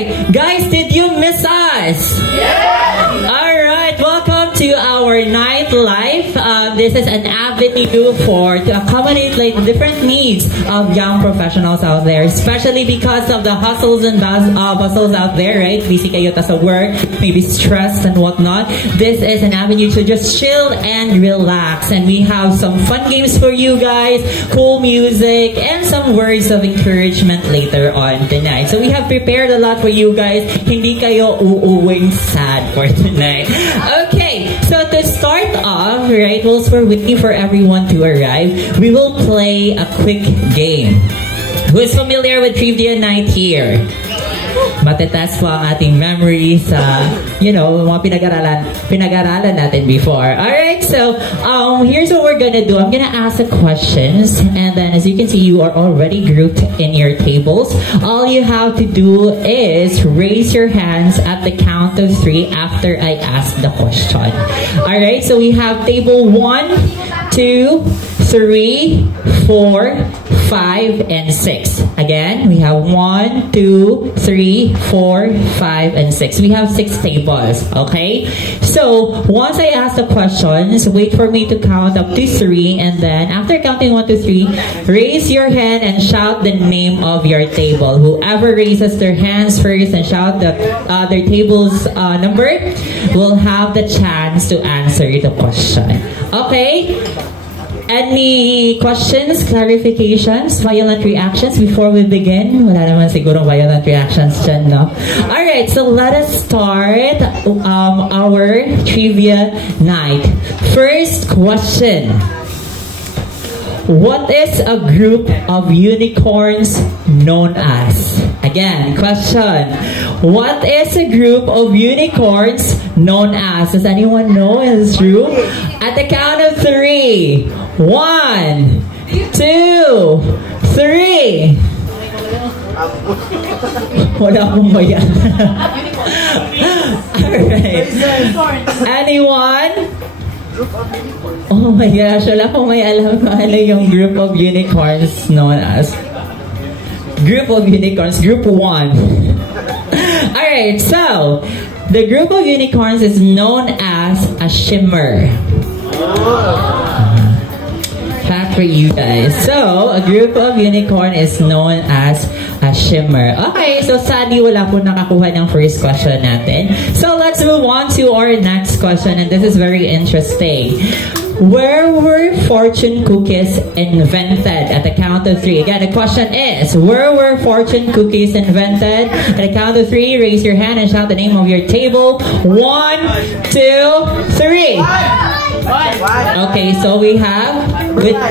Alright, guys, did you miss us? Yeah! Alright, welcome to our nightlife. This is an avenue to accommodate like different needs of young professionals out there, especially because of the hustles and bustles out there, right? Busy kayo sa work, maybe stressed and whatnot. This is an avenue to just chill and relax. And we have some fun games for you guys, cool music, and some words of encouragement later on tonight. So we have prepared a lot for you guys. Hindi kayo uuwing sad for tonight. Okay, so to start off, right, whilst we're waiting for everyone to arrive, we will play a quick game. Who is familiar with Trivia Night here? Matetest po ang ating memories sa, mga pinag-aralan natin before. Alright, so here's what we're gonna do. I'm gonna ask the questions, and then as you can see, you are already grouped in your tables. All you have to do is raise your hands at the count of 3 after I ask the question. Alright, so we have table 1, 2, 3, 4, 5, and 6. Again, we have 1, 2, 3, 4, 5, and 6. We have 6 tables, okay? So, once I ask the questions, wait for me to count up to 3, and then after counting 1 to 3, raise your hand and shout the name of your table. Whoever raises their hands first and shout their table's number will have the chance to answer the question. Okay? Any questions, clarifications, violent reactions before we begin? Wala naman siguro violent reactions dyan, no? Alright, so let us start our trivia night. First question. What is a group of unicorns known as? Again, question. What is a group of unicorns known as? Does anyone know? Is it true? At the count of 3. 1, 2, 3. Wala akong bayan. Alright. Anyone? Oh my gosh, wala akong may alam kung ano yung group of unicorns known as. Group of unicorns, group 1. Alright, so the group of unicorns is known as a shimmer. Fact for you guys. So, a group of unicorn is known as a shimmer. Okay, so sadly wala po nakakuha ng first question natin. So, let's move on to our next question, and this is very interesting. Where were fortune cookies invented? At the count of 3. Again, the question is, where were fortune cookies invented? At the count of 3, raise your hand and shout the name of your table. 1, 2, 3. Okay, so we have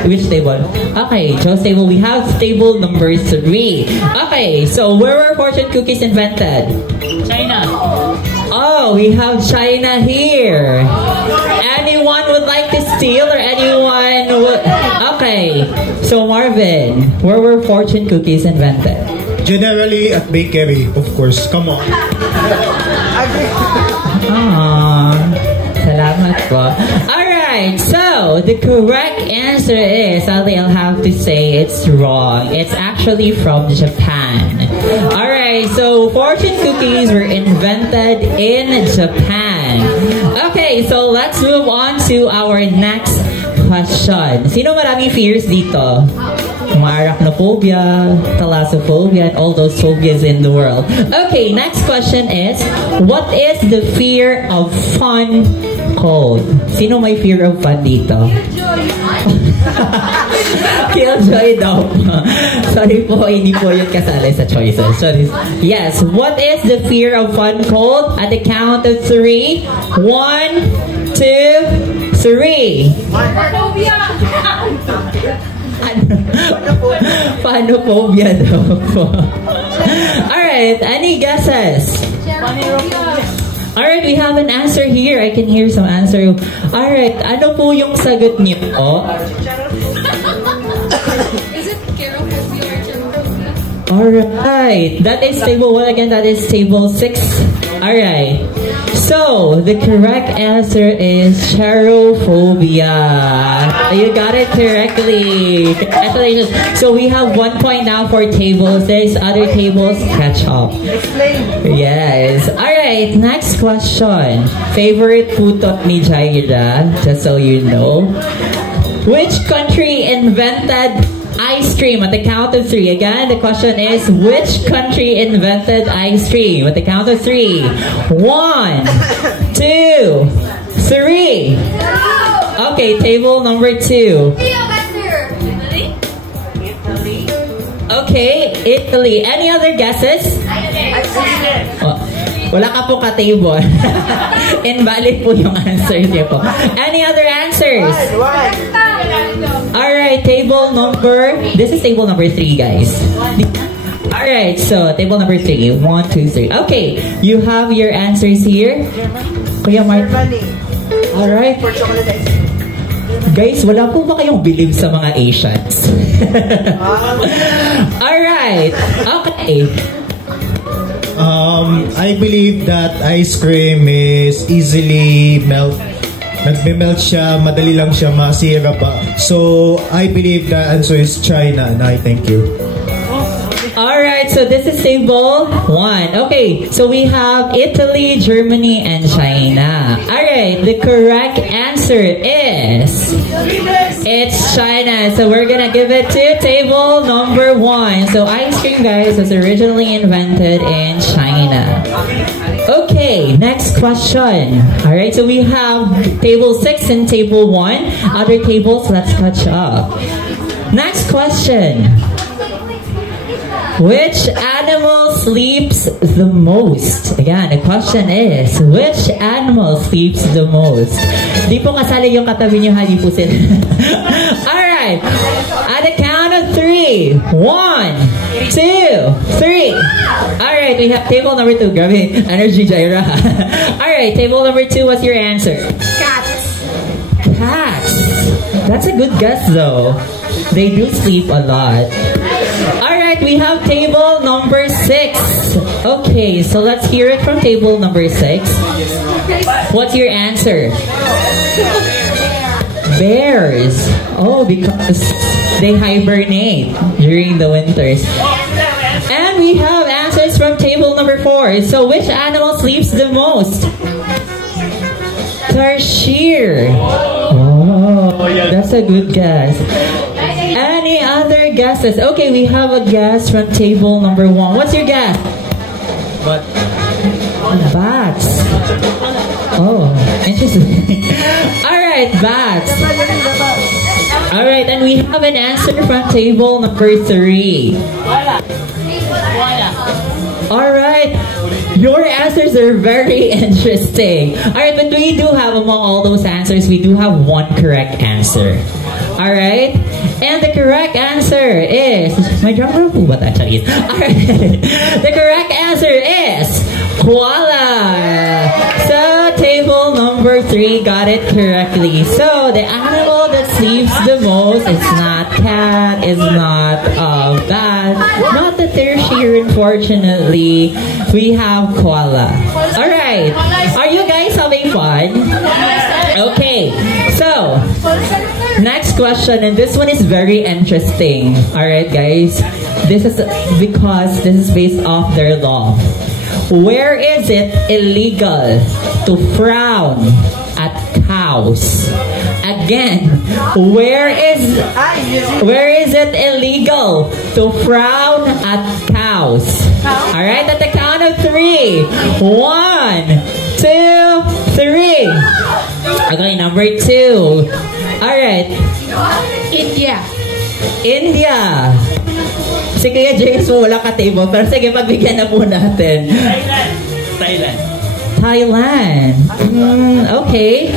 which table? Okay, Joe's table. We have table number 3. Okay, so where were fortune cookies invented? China. Oh, we have China here. Anyone would like to steal, or anyone would? Okay, so Marvin, where were fortune cookies invented? Generally at bakery, of course. Come on. Salamat po. Alright, so the correct answer is, sadly I'll have to say it's wrong. It's actually from Japan. Alright, so fortune cookies were invented in Japan. Okay, so let's move on to our next question. Sino maraming fears dito? Arachnophobia, thalassophobia, and all those phobias in the world. Okay, next question is, what is the fear of fun called? Sino may fear of fun dito? Killjoy daw. Sorry po, hindi po yun kasali sa choices. Sorry. Yes, what is the fear of fun called? At the count of 3. 1, 2, 3. Panophobia daw po. Alright, any guesses? Alright, we have an answer here. I can hear some answer. Alright, ano po yung sagot niyo? Is it cherophobia or cherophobia? Alright, that is table 1 again. That is table 6. Alright, So, the correct answer is cherophobia. You got it correctly. Congratulations. So, we have 1 point now for tables. There's other tables. Catch up. Yes. Alright, next question. Favorite putot ni Jaira, just so you know. Which country invented ice cream at the count of 3? Again, the question is, which country invented ice cream? At the count of 3. 1, 2, 3. Okay, table number 2. Okay, Italy. Any other guesses? Oh, wala ka po ka-table. Invalid po yung answers niyo po. Any other answers? Alright, table number... This is table number 3, guys. Alright, so table number 3. 1, 2, 3. Okay, you have your answers here. Kuya Mark. Alright. Guys, wala po ba kayong believe sa mga Asians? Alright. Okay. I believe that ice cream is easily nagme-melt siya, madali lang siya masira pa. So, I believe the answer is China, and I thank you. Alright, so this is table 1. Okay, so we have Italy, Germany, and China. Alright, the correct answer is... It's China. So we're gonna give it to table number 1. So ice cream, guys, was originally invented in China. Okay, next question. Alright, so we have table 6 and table 1. Other tables, let's catch up. Next question. Which animal sleeps the most? Again, the question is, which animal sleeps the most? Di po kasali yung katabi niyo, di po sila. Alright. At the count of 3. 1, 2, 3. Alright, we have table number 2. Grabe, energy, Jaira. Alright, table number 2, what's your answer? Cats. Cats. That's a good guess, though. They do sleep a lot. Alright, we have table number 6. Okay, so let's hear it from table number 6. What's your answer? Bears. Oh, because they hibernate during the winters. And we have answers from table number 4. So which animal sleeps the most? Tarsier. Oh, that's a good guess. Any other guesses? Okay, we have a guess from table number 1. What's your guess? Bats. Oh, interesting. Alright, bats. Alright, and we have an answer from table number 3. Alright, your answers are very interesting. Alright, but we do have, among all those answers, we do have one correct answer. Alright? And the correct answer is... My drum roll po ba actually? Alright. The correct answer is... koala! So, table number 3 got it correctly. So, the animal that sleeps the most is not cat, is not bat, not the tertiary, unfortunately. We have koala. Alright. Are you guys having fun? Okay. So, next question, and this one is very interesting. Alright, guys. This is because this is based off their law. Where is it illegal to frown at cows? Again, where is it illegal to frown at cows? Alright, at the count of 3. 1, 2, 3. Okay, number 2. Alright. India. Si Kuya James mo wala ka-table, pero sige, pagbigyan na po natin. Thailand. Okay.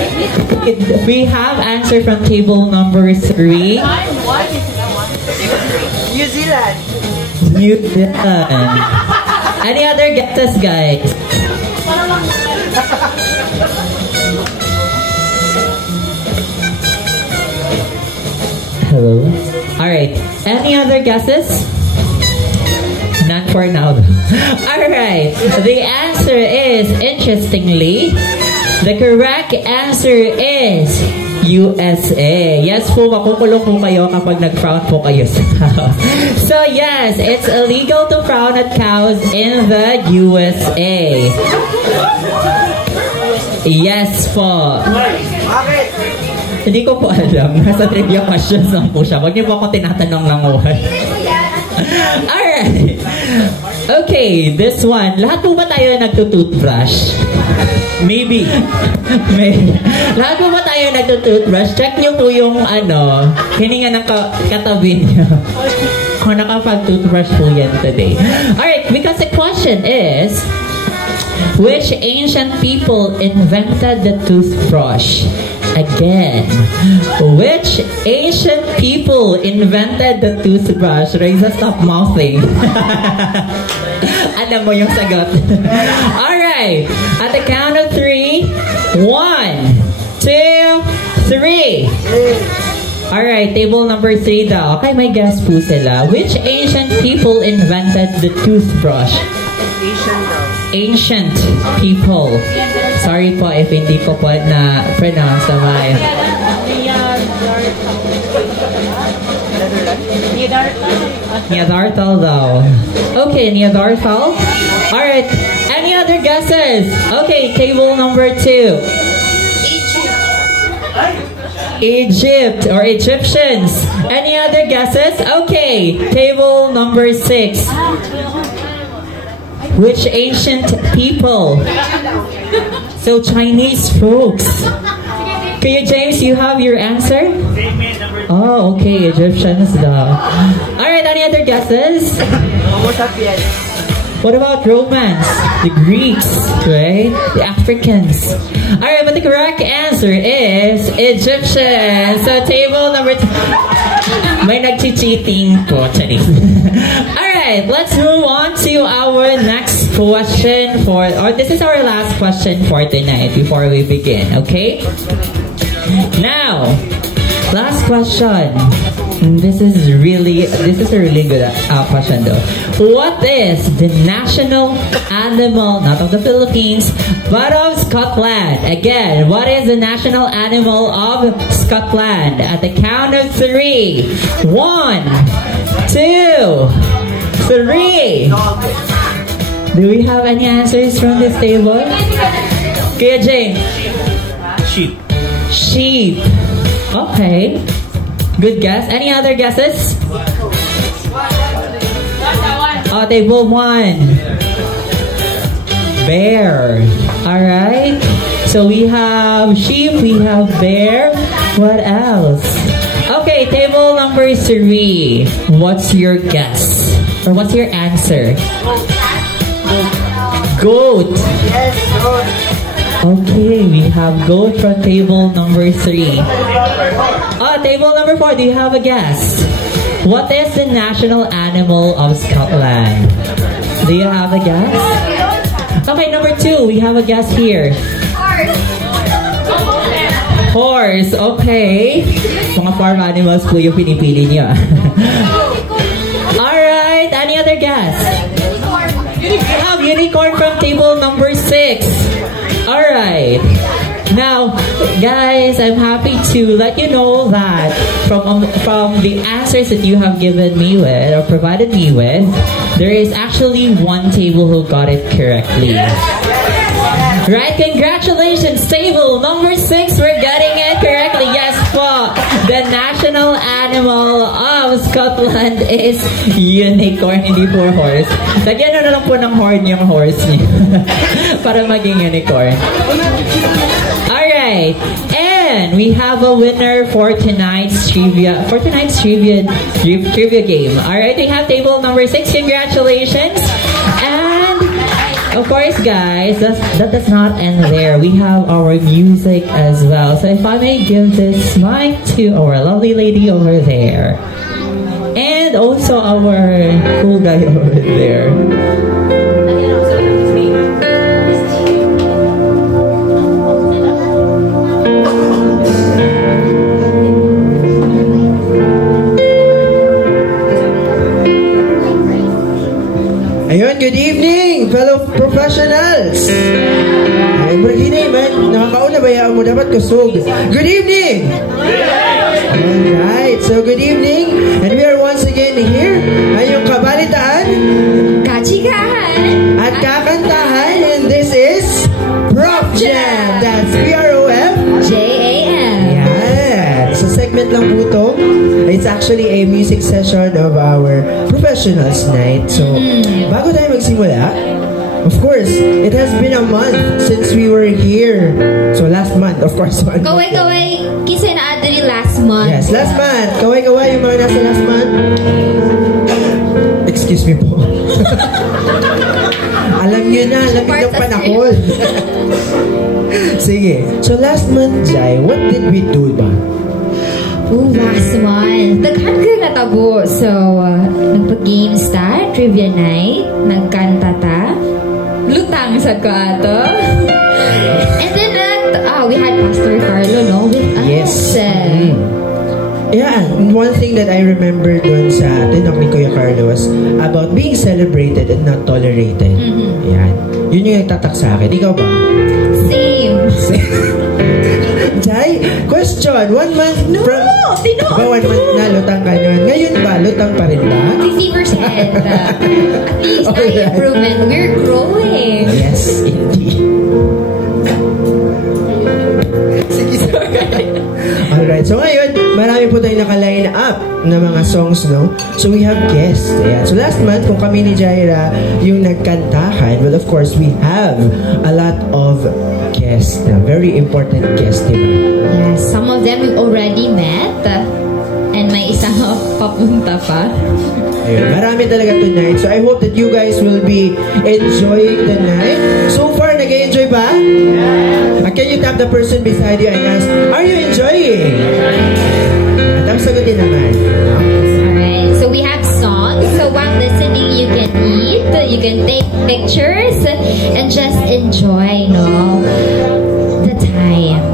We have answer from table number 3. New Zealand. New Zealand. Any other guesses, guys? Hello? Alright. Any other guesses? None for now. Alright, the answer is, interestingly, the correct answer is USA. Yes po, makukulong po kayo kapag nag-frown po kayo sa cows. So yes, it's illegal to frown at cows in the USA. Yes po. Hindi ko po alam. Nasa trivia questions lang po siya. Huwag niyo po ako tinatanong ng uwan. Alright. Okay, this one. Lahat po ba tayo nagtutoothbrush? Maybe. Maybe. Lahat po ba tayo nagtutoothbrush? Check niyo po yung hininga ng katabi niyo. Kung nakapag-toothbrush po yan today. Alright, because the question is, which ancient people invented the toothbrush? Again, which ancient people invented the toothbrush? Raisa, stop mouthing. Alam mo yung sagot. Alright, at the count of 3, 1, 2, 3. Alright, table number 3 daw. Okay, may guess po sila. Which ancient people invented the toothbrush? Ancient people. Sorry po if hindi ko po na-pronounce naman. Neanderthal daw. Okay, Neanderthal. Alright, any other guesses? Okay, table number 2. Egypt or Egyptians. Any other guesses? Okay, table number 6. Which ancient people? So Chinese folks. Kuya James, you have your answer? Oh, okay, Egyptians daw. Alright, any other guesses? What about Romans? The Greeks, right? The Africans. Alright, but the correct answer is Egyptians. So table number 2. May nag-cheating po. Alright, let's move on to our next question this is our last question for tonight before we begin, okay? Now, last question. This is a really good question though. What is the national animal, not of the Philippines, but of Scotland? Again, what is the national animal of Scotland? At the count of 3. 1, 2, 3. Do we have any answers from this table? Kuya James? Sheep. Sheep. Okay. Good guess. Any other guesses? Oh, table 1. Bear. Alright. So we have sheep, we have bear. What else? Okay, table number 3. What's your guess? Or what's your answer? Goat. Yes, goat. Okay, we have goat from table number 3. Table number 4, do you have a guess? What is the national animal of Scotland? Do you have a guess? Okay, number 2, we have a guess here. Horse, okay. Mga farm animals po yung pinipili niyo. Alright, any other guess? We have unicorn from table number 6. Alright. Now, guys, I'm happy to let you know that from the answers that you have given me with or provided me with, there is actually one table who got it correctly. Right? Congratulations, table number 6 for getting it correctly. Yes po. The national animal of Scotland is unicorn, hindi po horse. Lagyan na lang po ng horn yung horse niya para maging unicorn. Alright, and we have a winner for tonight's trivia game. Alright, we have table number 6. Congratulations. And of course, guys, that does not end there. We have our music as well. So if I may give this mic to our lovely lady over there. And also our cool guy over there. Ayun, good evening, fellow professionals. Ay, Marginay man, nakakauna ba yan mo dapat kusog. Good evening! Alright, so good evening. And we are once again here. Ay yung kabalitaan Kachikahan! at kakantahan. And this is Prof Jam. That's PROF JAM! Yeah. So segment lang po to. It's actually a music session of our professionals night. So, bago tayo magsimula, of course, it has been a month since we were here. So, last month, of course. Kaway-kaway, kisay na adri last month. Yes, last month. Kaway-kaway yung mga nasa last month. Excuse me po. Alam nyo na, lamig ng panahon. Sige. So, last month, Jai, what did we do ba? Oh, last month. Daghan ka na tabo. So, nagpa-games ta, trivia night, nagkanta ta, lutang sa kaato. And then, we had Pastor Carlo, no, with us. Yes. Yeah, one thing that I remember dun sa tinok ni Kuya Carlo was about being celebrated and not tolerated. Yan. Yun yung nagtatak sa akin. Ikaw ba? Same. Jai, question. 1 month from... Ba, 1 month na lutang ka nun. Ngayon ba, lutang pa rin ba? 50%. At least, improvement. We're growing. Yes, indeed. Sige, sorry. Alright, so ngayon, marami po tayong naka-line up na mga songs, no? So we have guests. Ayan. So last month, kung kami ni Jaira yung nagkantahan, well, of course, we have a lot of guests na very important guests, diba? Yes, some of them we've already met. And may isang papunta pa. Ayun, marami talaga tonight. So I hope that you guys will be enjoying the night. So far, nag-enjoy ba? Yeah. Can you tap the person beside you and ask, are you enjoying? At ang sagutin naman. Alright, so we have songs. So while listening, you can eat, you can take pictures, and just enjoy, no, the time.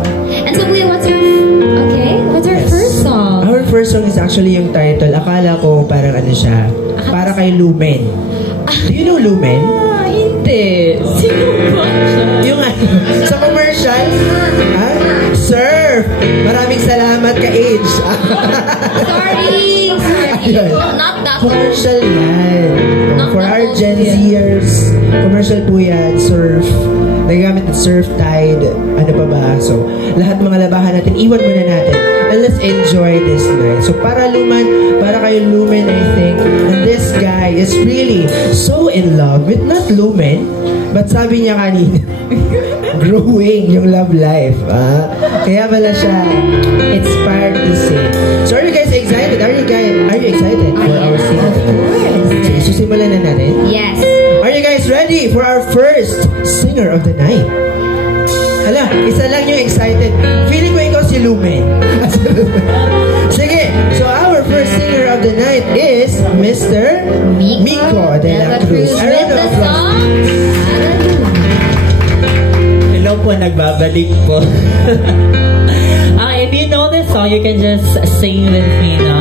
And so, what's our first song? Our first song is actually yung title. Akala ko parang ano siya, para kay Lumen. Do you know Lumen? Hindi. Sino ba siya? Yung sa commercial, ha? Surf! Maraming salamat ka, Age. Sorry. Not that Commercial yan. Not For that our old Gen yan. Zers, commercial po yan, surf. Nagamit ng surf tide, ano pa ba? So, lahat mga labahan natin, iwan muna natin. And let's enjoy this night. So, para kayo Lumen, I think. And this guy is really so in love with not Lumen, but sabi niya kanina, growing yung love life. Kaya pala siya inspired to sing. So, are you guys excited? Are you excited for our singing tonight? Sige, susimulan na natin. Yes. Are you guys ready for our first singer of the night? Hala, isa lang yung excited. Feeling ko ikaw si Lumen. Sige, so our first singer of the night is Mr. Miko de la Cruz. With the song, Hello po, nagbabalik po. If you know this song, you can just sing with me, no?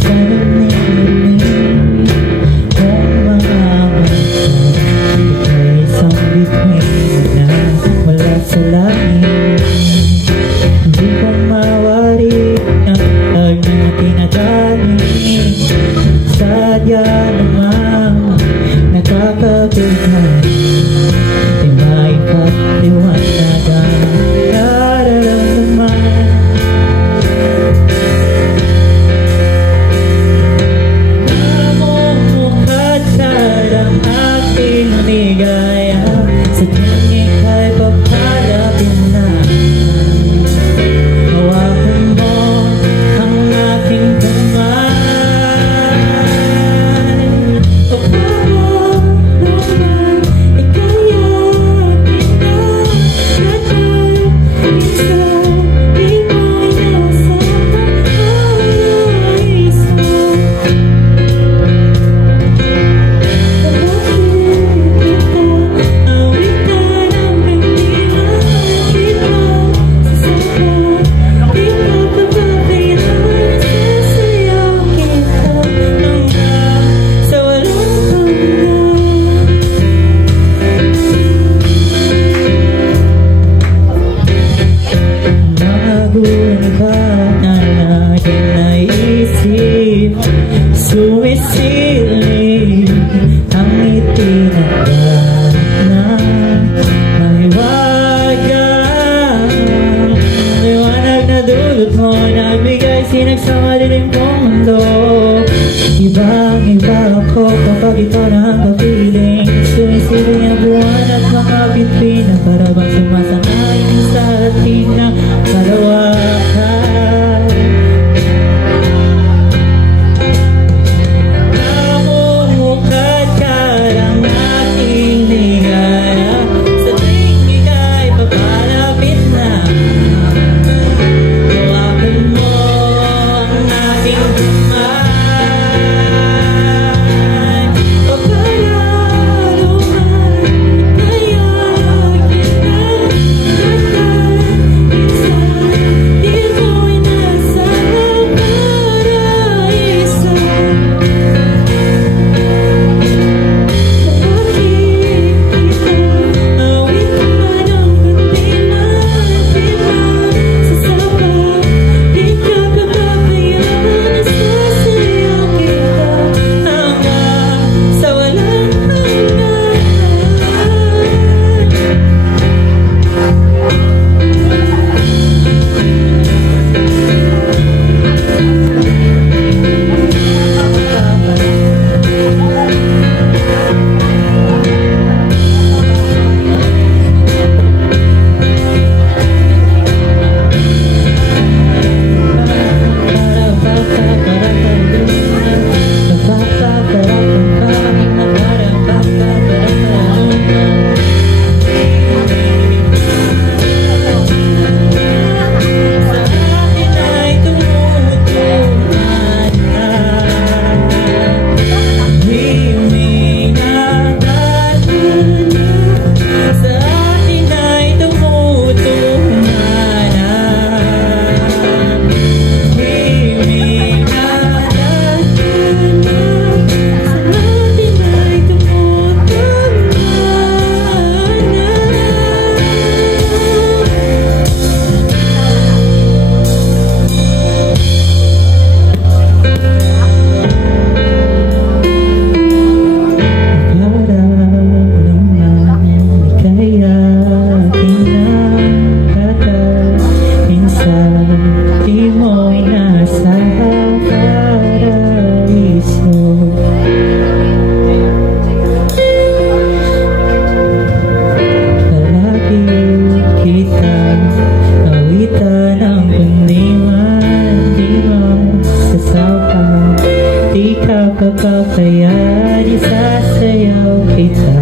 Sana tinakdan na mahiwagang liwanag na dulot mo nagbigay sinagsama dilim kong mundo. Ibang-iba ako kapag ito na ang kapiling. Sumisili ang buwan at mga bituin na para bang sumasangay sa ating na kalawakan. Namumukad ka lang aking ligaya sa tuwing ika'y papalapit na. Hawakan mo ang aking kamay. Kaya isasayaw kita,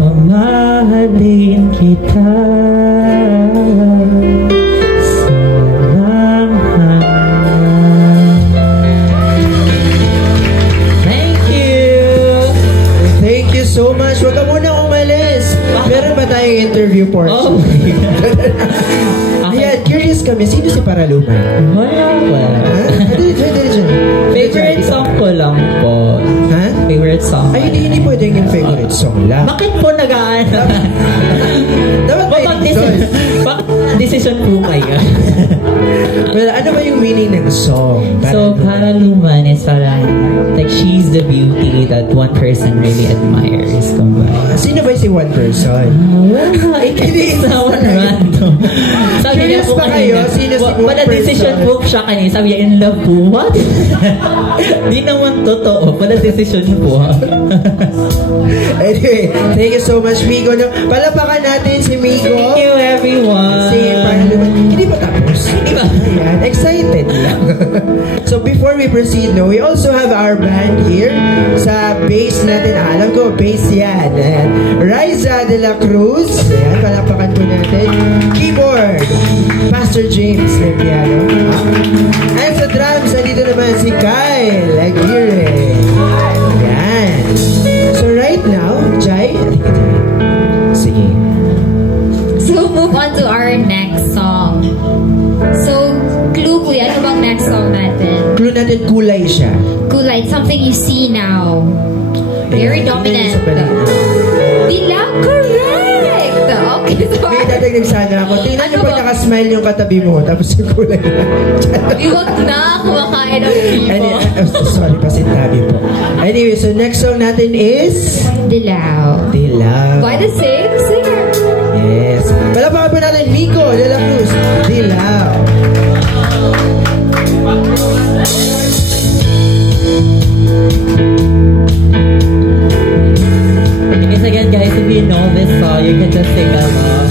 mamahalin kita sa langhan. Thank you! Thank you so much. Huwag ka muna umalis. Meron ba tayong interview portion? Oh my God. Ayan, curious kami. Sino si Paraluman? Wala ba? Favorite song ko lang po. Ha? Favorite song. Ay, hindi pwedeng yung favorite song lang. Bakit po nag-aano? Dapat may Bakit decision po kayo? Well, ano ba yung meaning ng song? So, Paraluman is parang like she's the beauty that one person really admires. Kumbaga. Sino ba si one person? Wala, it's someone random. Sabi niya Curious po ba kayo? kanina, Sino si one pala decision person? po siya kanina. Sabi niya, in love po. What? Di naman totoo. Pala decision po. Anyway, thank you so much, Migo. No? Palapakan natin si Migo. Thank you, everyone. Si Paraluman. Hindi ba tapos? Di ba? Ayan, excited lang. So before we proceed, no, we also have our band here. Sa bass natin, alam ko, bass yan. Ayan. Riza de la Cruz. Ayan, palapakan po natin. Keyboard, Pastor James ng piano. And sa drums, nandito naman si Kyle Aguirre. Ayan. So right now, Jai, sige. So, move on to our next song. So, clue po yan. Ano bang next song natin? Clue natin, kulay siya. Kulay, something you see now. Very dominant. Dilaw, correct! Okay, so... May dadagdag sana ako. Tingnan niyo Ano pag ba? nakasmile yung katabi mo, tapos yung kulay na. Huwag na kumakain ng And, people. Sorry, pasintabi po. Anyway, so next song natin is... Dilaw. Dilaw. By the same singer. Yes. Palapakan po natin Miko de la Cruz. Dilaw. Because again, guys, if you know this song, you can just sing along.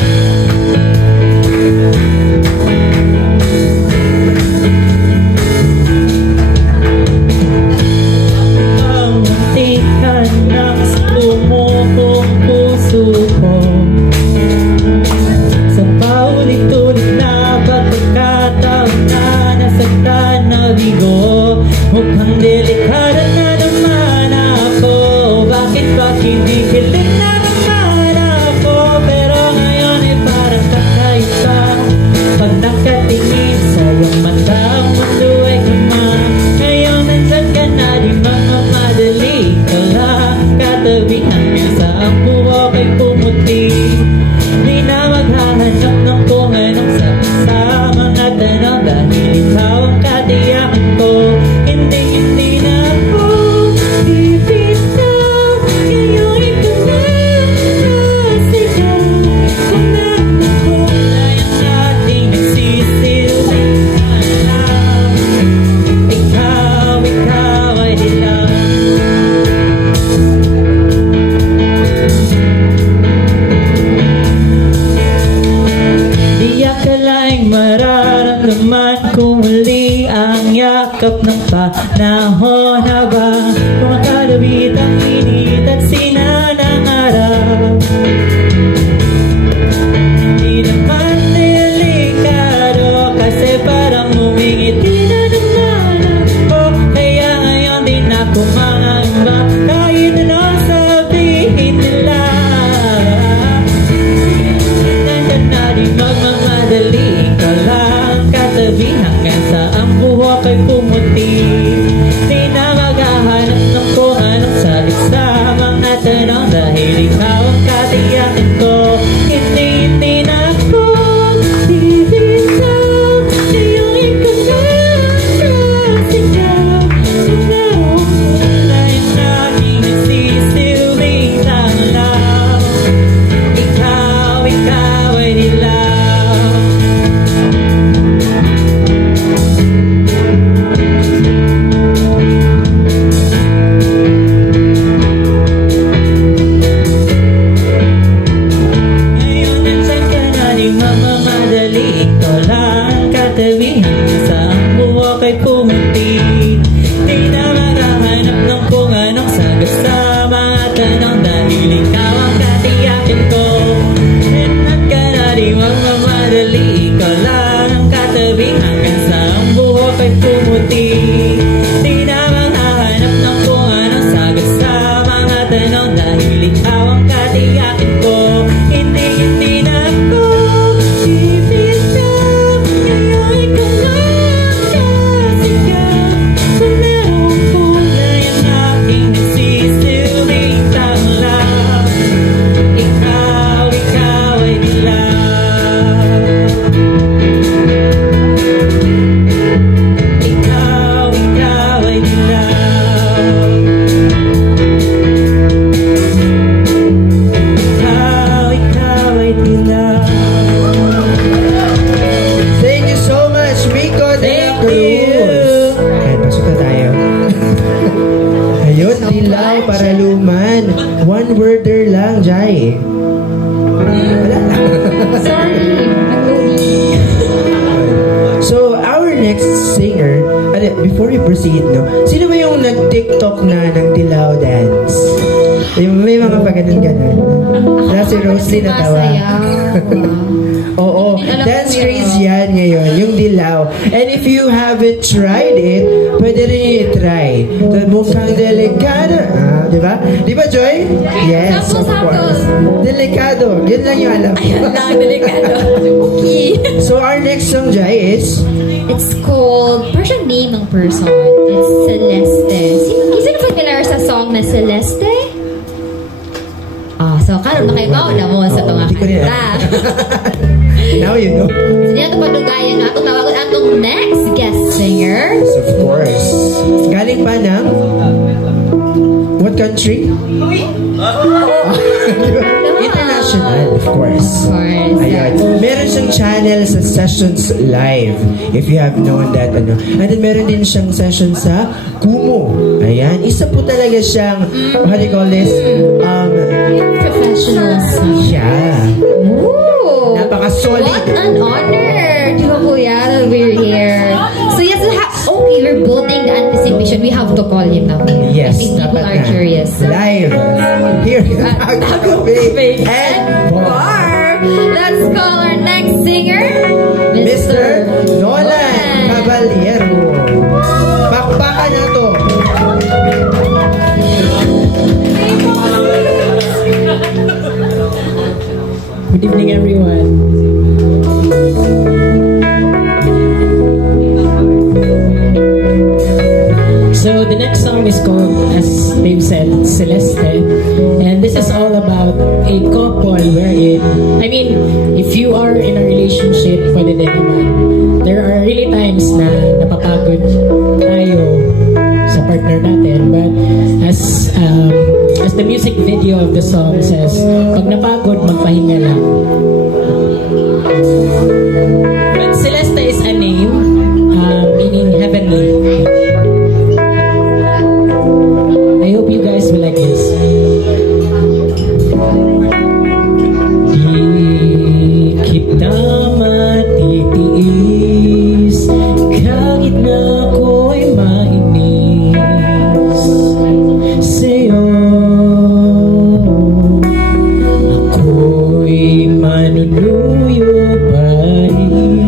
Mukhang delikado na naman ako. Bakit hindi kilig na naman ako? Pero ngayon ay parang kakaiba. Pag nakatingin sa iyong mata, ang mundo ay kama. Ngayon nandyan ka na, di mamamadali ka lang. Katabi hanggang sa ang buhok ay pumuti. Di na maghahanap ng kung anong sabi sa mga tanong, dahil ikaw ang katiyakan ko. Hindi na ako bibitaw. Ngayong ikaw na nasigaw. Kung nakukulay ang ating nagsisilbing alam. Ikaw ay dilaw. Di akalaing mararamdaman kung muli ang yakap ng panahon habang kumakalabit ang init at sina ng araw. Hindi naman delikado kasi parang umingiti na naman ako. Kaya ngayon din ako mangamba kahit anong sabihin nila. Nandiyan na di magmamadali ka lang. Katabi hanggang sa ang buhok ay pumuti. Di na maghahanap ng kung anong sabi sa mga tanong, dahil ikaw ang katiyakan ko. Hindi na ako bibitaw. Ngayong ikaw na nasigaw. Kung nakukulay ang aking nagsisilbing tanglaw. Ikaw ay dilaw. Ngayon nandiyan ka na, di mamamadali. Ikaw lang katabi hanggang sa ang buhok ay pumuti. Di na maghahanap ng kung anong sagot sa mga tanong, dahil ikaw ang katiyakin ko. Nandiyan ka na, di mamamadali. Ikaw lang katabi hanggang sa ang buhok ay pumuti. Di na maghahanap ng kung anong sagot sa mga tanong, dahil ikaw ang katiyakin ko. Hindi na ako bibitaw. Ngayong ikaw lang nasigaw. Kung nakukulay ang aking nagsisilbing tanglaw. Ikaw ay dilaw. Ikaw ay dilaw. Ikaw ay dilaw. Thank you so much, Miko de la Thank Cruz. you. Ayan, pasok na tayo. Ayun, dilaw para luman. One worder lang, Jai. Wala lang. Sorry. Nag-loading. So, our next singer, before we proceed, no, sino ba yung nag-TikTok na ng Dilaw Dance? May mga pagano'n-ganon. Wala si Roslyn na tawa. Oo, Hindi alam dance ko yun. craze yan ngayon, yung Dilaw. And if you haven't tried it, pwede rin yung i-try. So, mukhang delikado. Di ba? Di ba, Joy? Yes, of course. Delikado. Yun lang yung alam. Ayun lang, delikado. Okay. So, our next song, Joy, is... It's called, parang siyang name ng person. It's Celeste. Sino familiar sa song na Celeste? So karon makaibaw na mo sa itong Hindi ko rin kanta. Now you know. Hindi na ito padugayan na atong tawagan atong next guest singer. Yes, of course. Galing pa ng what country? International, of course. Ayan. Meron siyang channel sa Sessions Live, if you have known that. Ano. And then meron din siyang session sa Kumu. Ayan. Isa po talaga siyang, how do you call this? Professionals. Yeah. Ooh. Napaka-solid. What an honor! Di ba kuya that we're here? So yes, okay, we're building the anticipation. We have to call him now. Yes. I mean, people dapat are na. curious. Live. Here is Agave and Bar. Let's call our next singer, Mr. Nolan Caballero. Bakbakan na to. Good evening, everyone. So the next song is called, as Dave said, Celeste, and this is all about a couple wherein, I mean, if you are in a relationship, pwede din naman, there are really times na napapagod tayo sa partner natin, but as the music video of the song says, pag napagod, magpahinga lang. But Celeste is a name, meaning heavenly. I hope you guys will like this. Di kita matitiis kahit na ako'y mainis sa'yo. Ako'y manuluyo pa rin.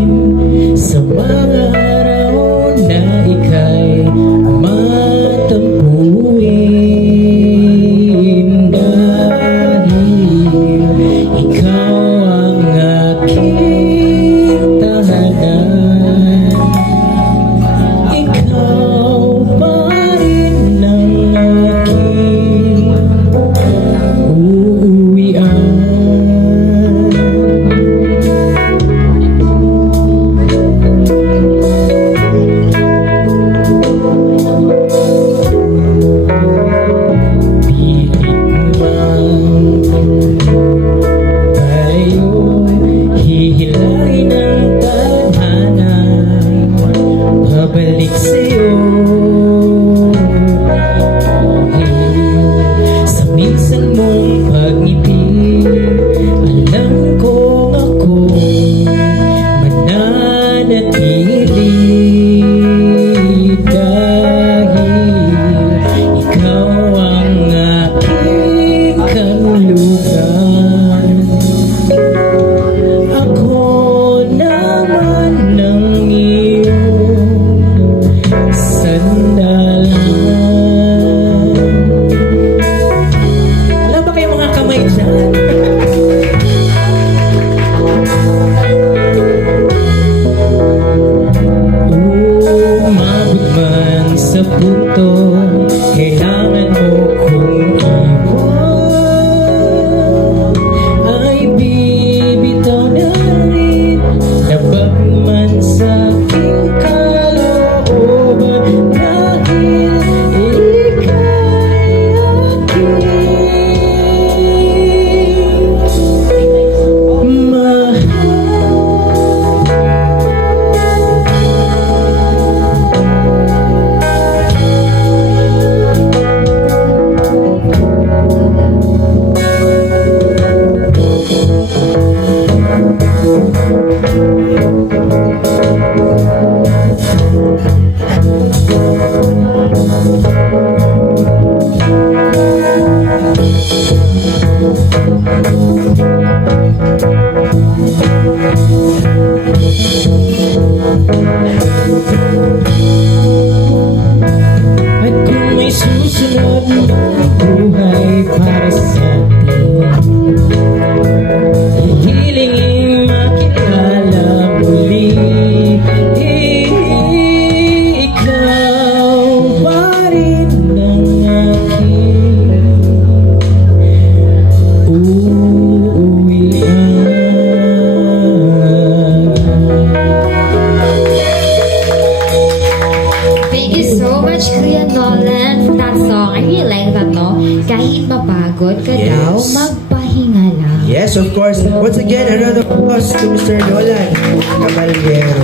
Nolan, for that song, I really like that, no? Kahit mapagod ka Yes. daw, magpahinga lang. Yes, of course. Once again, a round of applause to Mr. Nolan Caballero.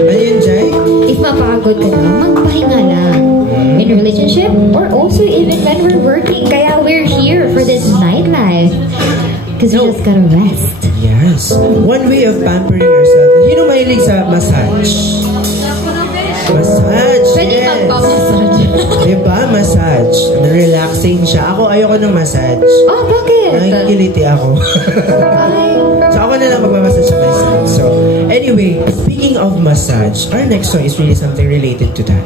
Ano yun, Jai? If mapagod ka daw, magpahinga lang. In a relationship, or also even when we're working. Kaya we're here for this nightlife. Because we just gotta rest. Yes. One way of pampering yourself. Sino mahilig sa massage? Massage. Pwede Yes. magpamassage. Diba? Massage. Relaxing siya. Ako, ayoko ng massage. Oh, bakit? Nakikiliti ako. Ay, So, ako na lang magmamassage sa myself. So, anyway, speaking of massage, our next song is really something related to that.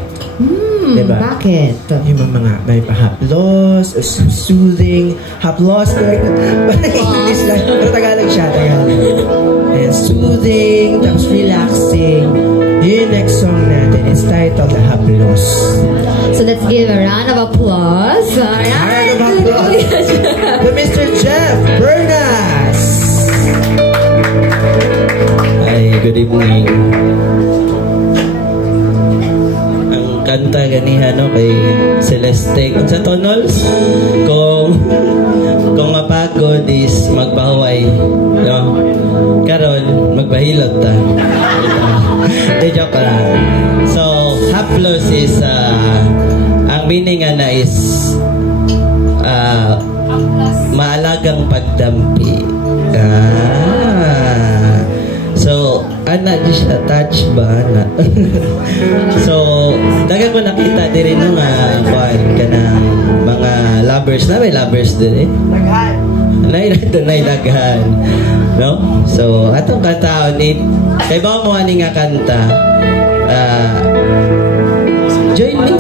Diba? bakit? Yung mga may pa-haplos, soothing, haplos, parang English lang. Pero Tagalog siya, Tagalog. And soothing, tapos relaxing. Yung next song natin, it's titled The Haplos. So let's give a round of applause. Alright. Round of applause. To Mr. Jeff Bernas. Ay, good evening. Ang kanta ganihan no kay Celeste kung sa tonols kung mapagod is magpahuway no karon magpahilot ta. De joke lang. So haplos is ang meaning na is maalagang pagdampi. So, ana di siya touch ba na. So, dagan ko nakita diri no nga kuan kanang mga lovers na may lovers diri. Naghan. Nay daghan. No? So, atong kataon it kay ba mo ani nga kanta. Join me.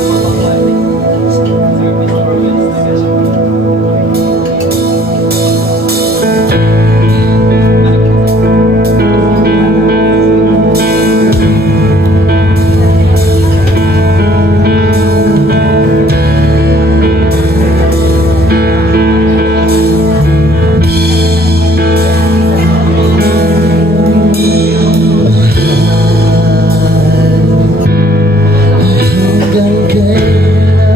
Hanggang kailan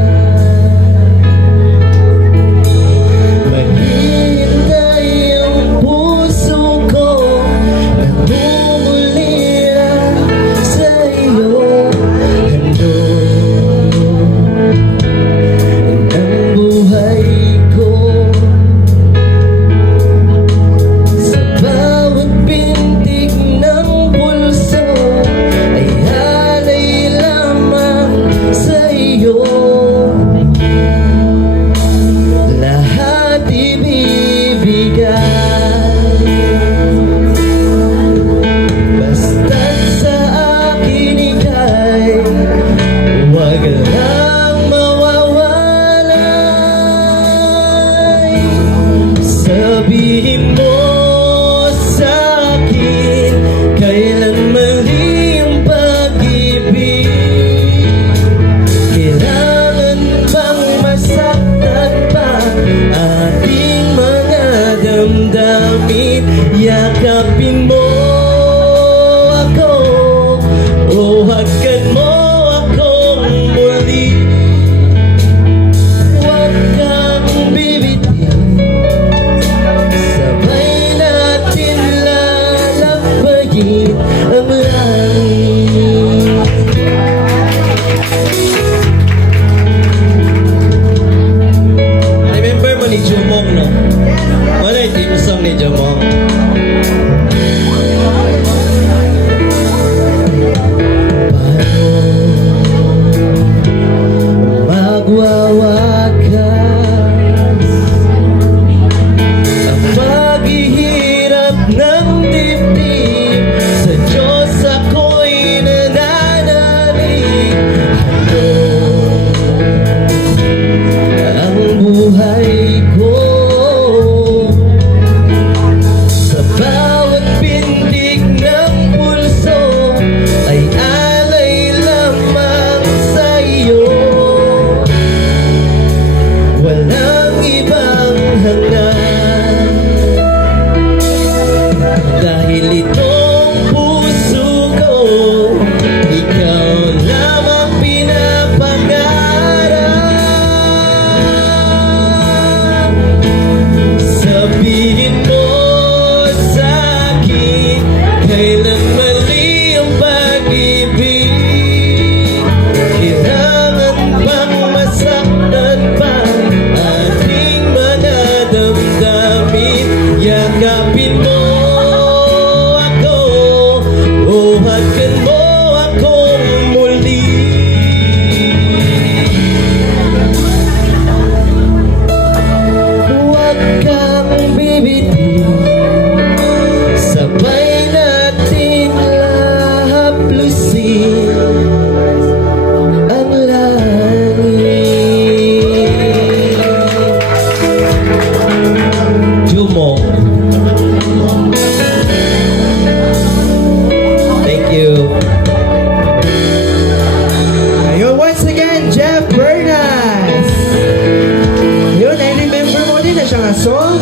song,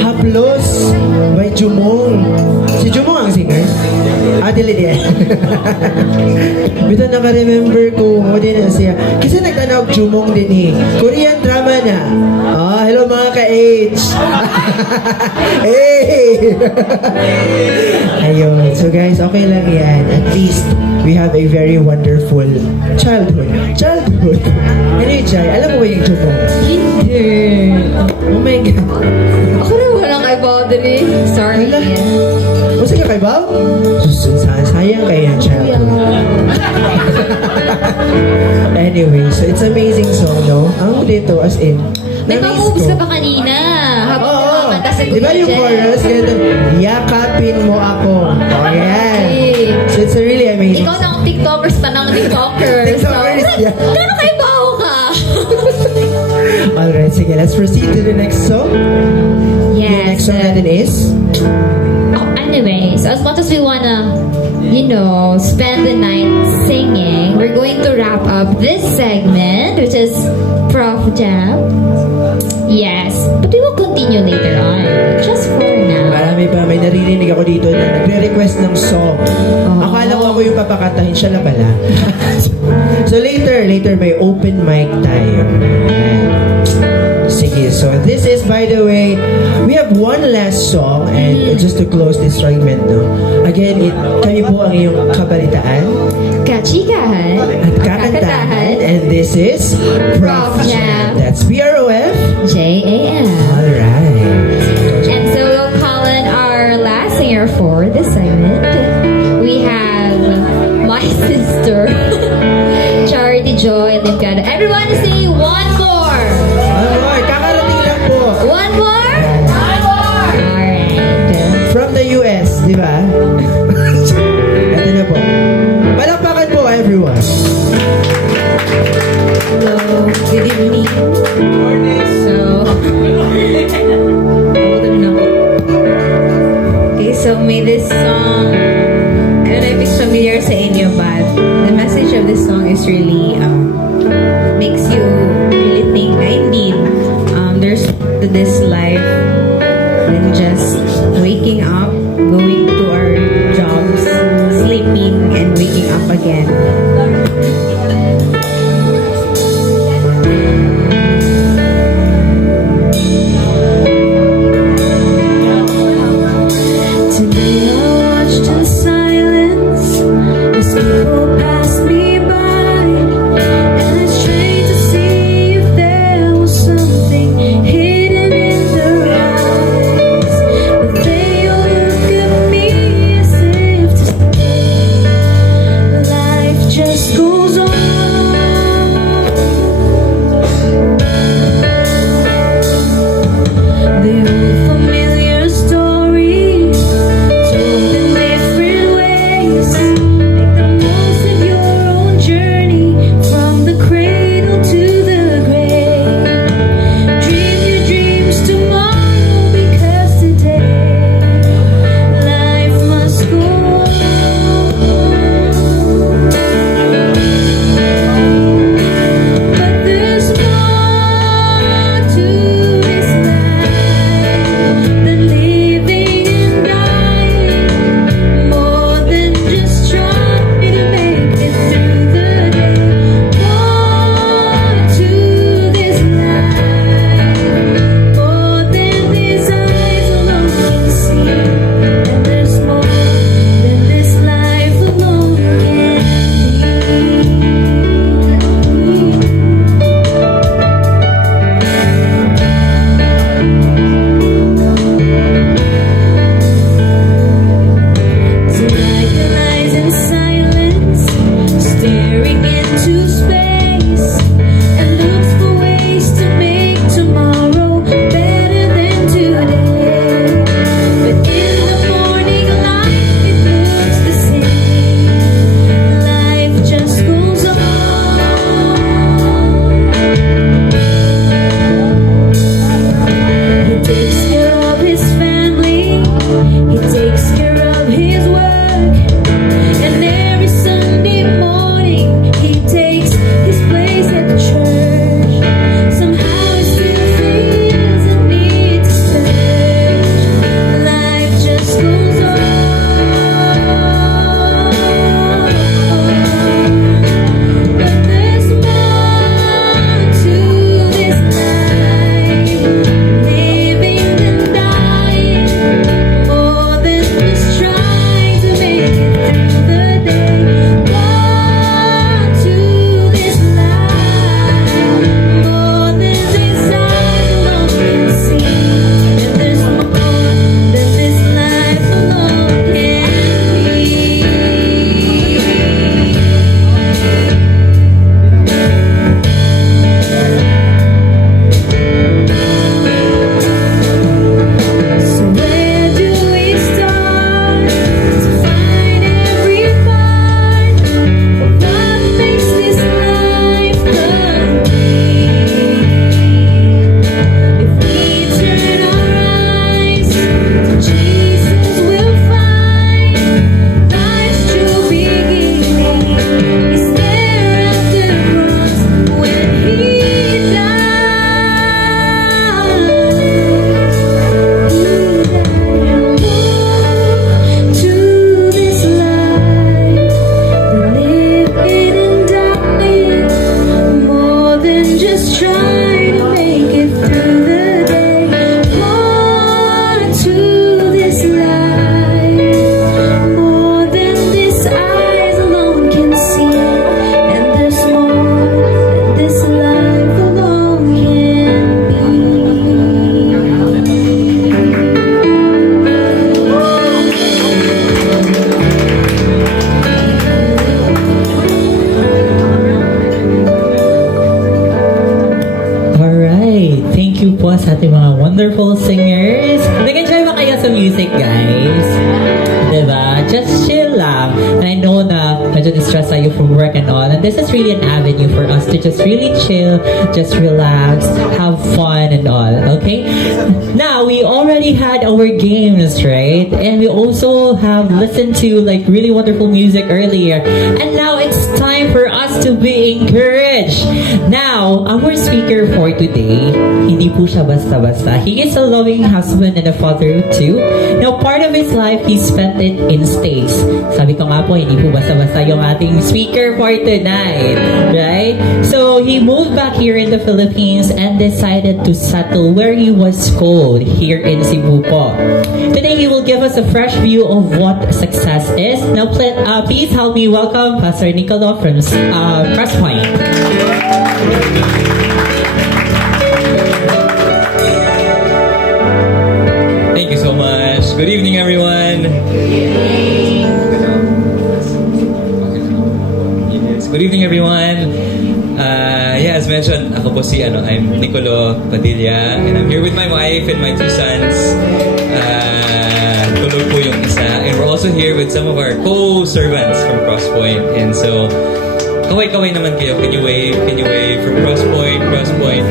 Haplos by Jumong. Si Jumong ang singer. Dili. Bito naka-remember ko din na siya. Kasi nagtanawag Jumong din Korean drama na. Hello mga ka-H. Hey! Ayun. So guys, okay lang yan. At least, we have a very wonderful childhood. Ano yung Jai? Alam mo ba yung Jumong? Hindi. Oh my God. Ako na walang kay Baudry. Sorry. O sige kay Bob? Sayang kayo yung childhood. Anyway, so it's amazing song, no? Ang dito, as in, May pa-moves ka pa kanina. Habang kumamanta sa diba yung chorus? Ganito, yakapin mo ako. Ayan. So it's a really amazing Ikaw na ang TikTokers pa ng TikTokers. TikTokers, yeah. Gano'n kayo baho ka? Alright, sige, let's proceed to the next song. Yes. The next song natin is? Anyway, so as much as we wanna, spend the night singing, we're going to wrap up this segment, which is Prof Jam. Yes, but we will continue later on. Just for now. Marami pa, may naririnig ako dito na nagre-request ng song. Akala ko ako yung papakatahin, siya na pala. So later may open mic tayo. Sige, so this is, by the way, we have one last song and just to close this segment, no? Again, kami po ang iyong kabalitaan Kachikahan at kakantahan, and this is Prof Jam. That's PROF JAM. Alright. And so we'll call in our last singer for this segment. We have my sister, Charity Joy Limpiado. Everyone say one more. Kakarating lang po. One more? One more. Alright. From the US, di ba? Ito na po. Palakpakan po, everyone. Hello. Good evening. So, okay, so may this song, I don't know if it's familiar sa inyo, but the message of this song is really, makes you really think, indeed, there's this life than just waking up, going to our jobs, sleeping, and waking up again. Today I watched in silence as people pass me by, and it's strange to see thank you po sa ating mga wonderful singers. Nag-enjoy ba kayo sa music, guys? Diba? Just chill lang. And I know na medyo distress tayo from work and all. And this is really an avenue for us to just really chill, just relax, have fun and all. Okay? Now, we already had our games, right? And we also have listened to like really wonderful music earlier. And now it's time for us to be encouraged. Now, our speaker for today, hindi po siya basta-basta. He is a loving husband and a father too. Now, part of his life, he spent it in States. Sabi ko nga po, hindi po basta-basta yung ating speaker for tonight. Right? So, he moved back here in the Philippines and decided to settle where he was called, here in Cebu po. Today, he will give us a fresh view of what success is. Now, please help me welcome Pastor Nicolo from Crosspoint. Thank you so much. Good evening, everyone. Good evening, everyone. Yeah, as mentioned, ako po si I'm Nicolo Padilla, and I'm here with my wife and my 2 sons. Tulog po yung isa, and we're also here with some of our co-servants from Crosspoint. And so, kaway-kaway naman kayo. Can you wave? Can you wave from Crosspoint? Crosspoint.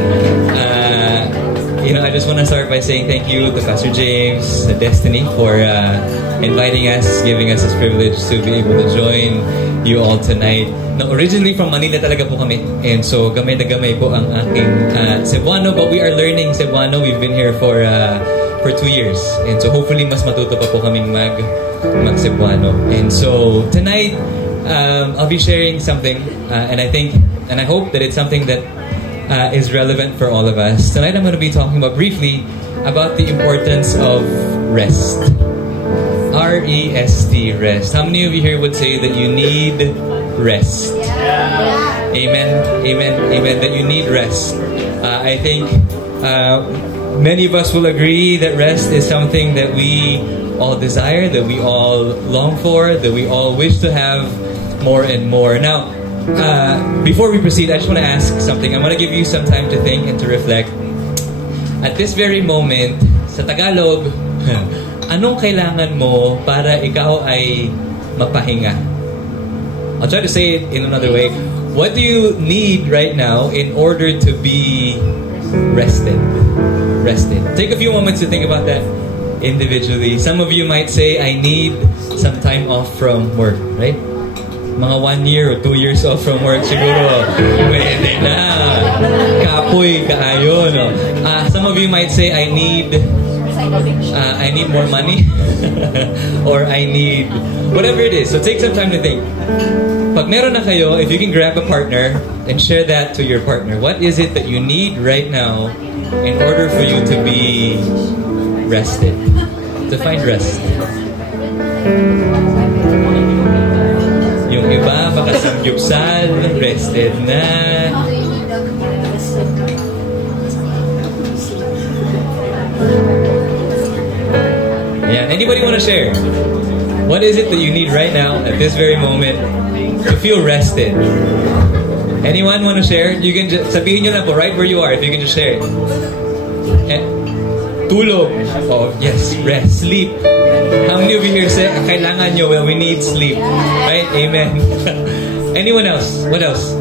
I just want to start by saying thank you to Pastor James, Destiny, for inviting us, giving us this privilege to be able to join you all tonight. Now, originally from Manila talaga po kami, and so gamay na gamay po ang aking Cebuano, but we are learning Cebuano. We've been here for 2 years, and so hopefully mas matuto pa po kaming mag Cebuano. And so tonight, I'll be sharing something, and I hope that it's something that is relevant for all of us. Tonight I'm going to be talking briefly about the importance of rest. R-E-S-T, rest. How many of you here would say that you need rest? Yeah. Amen, amen, amen, that you need rest. I think many of us will agree that rest is something that we all desire, that we all long for, that we all wish to have more and more. Now, before we proceed, I just want to ask something. I'm going to give you some time to think and to reflect. At this very moment, sa Tagalog, anong kailangan mo para ikaw ay mapahinga? I'll try to say it in another way. What do you need right now in order to be rested? Rested. Take a few moments to think about that individually. Some of you might say, I need some time off from work, right? Mga 1 year or 2 years off from work, siguro, pwede na. Kapoy, kaayo, no? Some of you might say, I need more money. Or I need, whatever it is. So take some time to think. Pag meron na kayo, if you can grab a partner and share that to your partner. What is it that you need right now in order for you to be rested? To find rest. Yung iba, baka samgyupsal, rested na. Yeah, anybody want to share? What is it that you need right now, at this very moment, to feel rested? Anyone want to share? You can just, sabihin nyo na po, right where you are, if you can just share it. Tulog. Oh, yes, rest, sleep. How many of you here say, kailangan nyo, well, we need sleep. Right? Amen. Anyone else? What else?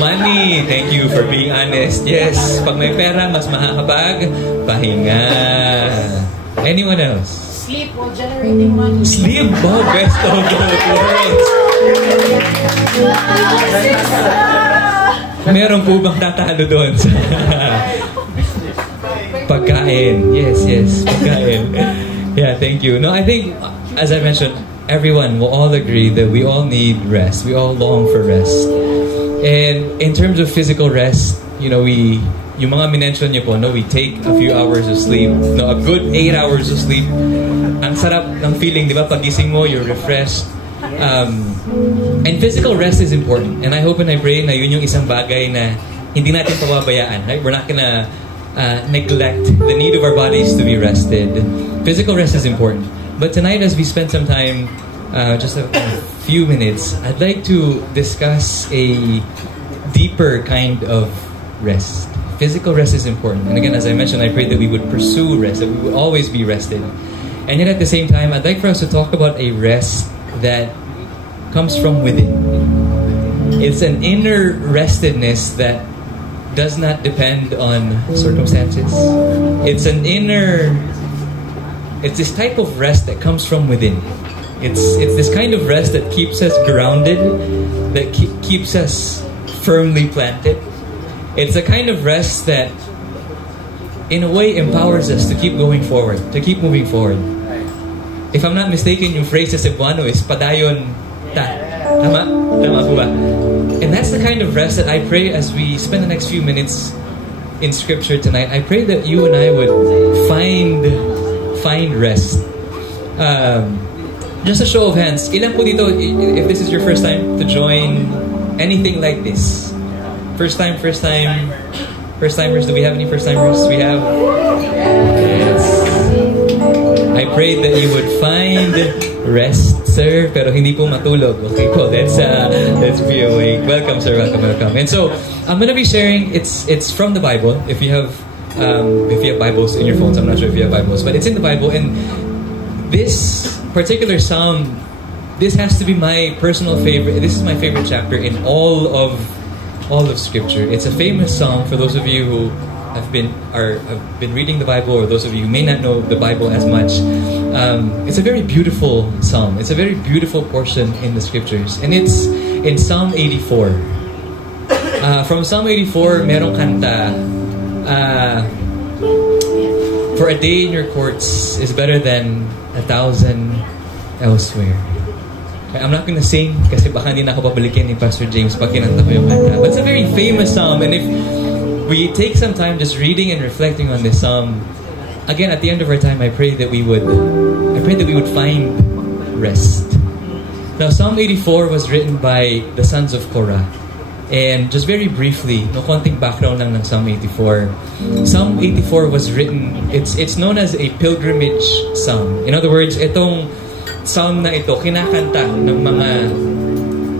Money. Thank you for being honest. Yes. Pag may pera, mas makakapag pahinga. Anyone else? Sleep while generating money. Sleep? Oh, best of both worlds. Meron po bang tatalo doon? Pagkain. Yes, yes. Pagkain. Yeah, thank you. No, I think, as I mentioned, everyone will all agree that we all need rest. We all long for rest. And in terms of physical rest, yung mga minention niyo po, we take a few hours of sleep. A good 8 hours of sleep. Ang sarap ng feeling, di ba? Pagising mo, you're refreshed. And physical rest is important. And I hope and I pray na yun yung isang bagay na hindi natin pababayaan. Right? We're not gonna neglect the need of our bodies to be rested. Physical rest is important. But tonight, as we spend some time, just a few minutes, I'd like to discuss a deeper kind of rest. Physical rest is important. And again, as I mentioned, I pray that we would pursue rest, that we would always be rested. And yet at the same time, I'd like for us to talk about a rest that comes from within. It's an inner restedness that does not depend on circumstances. It's this type of rest that comes from within. It's this kind of rest that keeps us grounded, that keeps us firmly planted. It's a kind of rest that, in a way, empowers us to keep going forward, to keep moving forward. If I'm not mistaken, yung phrase sa Cebuano is padayon ta. Tama? Tama po ba? And that's the kind of rest that I pray as we spend the next few minutes in Scripture tonight. I pray that you and I would find rest. Just a show of hands, ilan po dito, if this is your first time to join anything like this? First timers, do we have any first timers? We have? Yes. I pray that you would find rest, sir, pero hindi po matulog. Okay po, let's be awake. Welcome, sir, welcome. And so, I'm gonna be sharing, it's from the Bible. If you have Bibles in your phones, I'm not sure if you have Bibles, but it's in the Bible. And this particular psalm, this has to be my personal favorite. This is my favorite chapter in all of Scripture. It's a famous psalm for those of you who have been reading the Bible, or those of you who may not know the Bible as much. It's a very beautiful psalm. It's a very beautiful portion in the Scriptures, and it's in Psalm 84. From Psalm 84, merong kanta. For a day in your courts is better than 1,000 elsewhere. I'm not gonna sing kasi baka hindi na ako pabalikin ni Pastor James pag kinanta ko yung kanta. But it's a very famous psalm, and if we take some time just reading and reflecting on this psalm, again at the end of our time, I pray that we would find rest. Now, Psalm 84 was written by the sons of Korah. And just very briefly, no konting background lang ng Psalm 84. Psalm 84 was written, it's known as a pilgrimage psalm. In other words, itong psalm na ito kinakanta ng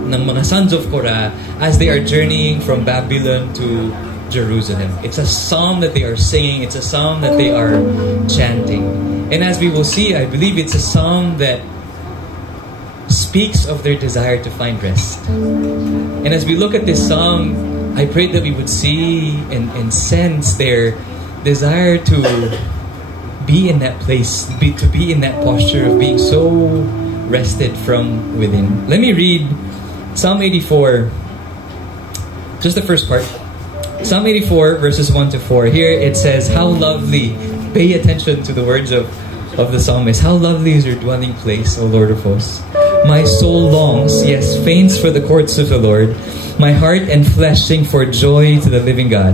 mga sons of Korah as they are journeying from Babylon to Jerusalem. It's a psalm that they are singing, it's a psalm that they are chanting. And as we will see, I believe it's a psalm that speaks of their desire to find rest. And as we look at this psalm, I pray that we would see and sense their desire to be in that place, to be in that posture of being so rested from within. Let me read Psalm 84, just the first part. Psalm 84, verses 1 to 4. Here it says, how lovely, pay attention to the words of the psalmist. How lovely is your dwelling place, O Lord of hosts. My soul longs, yes, faints for the courts of the Lord. My heart and flesh sing for joy to the living God.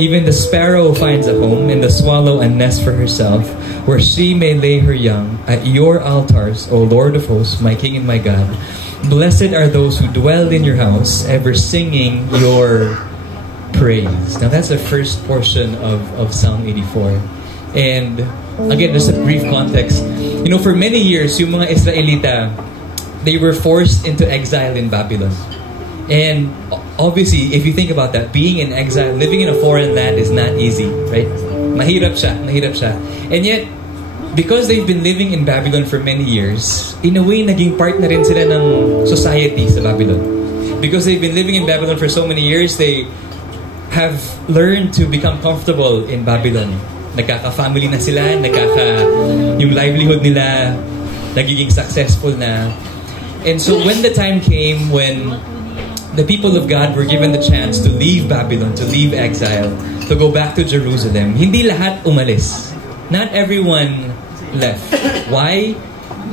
Even the sparrow finds a home, and the swallow a nest for herself, where she may lay her young at your altars, O Lord of hosts, my King and my God. Blessed are those who dwell in your house, ever singing your praise. Now that's the first portion of Psalm 84. And again, just a brief context. You know, for many years, yung mga Israelita, they were forced into exile in Babylon. And obviously, if you think about that, being in exile, living in a foreign land is not easy, right? Mahirap siya. And yet, because they've been living in Babylon for many years, in a way, naging part na rin sila ng society sa Babylon. Because they've been living in Babylon for so many years, they have learned to become comfortable in Babylon. Nagkaka-family na sila, yung livelihood nila, nagiging successful na. And so when the time came when the people of God were given the chance to leave Babylon, to leave exile, to go back to Jerusalem, hindi lahat umalis. Not everyone left. Why?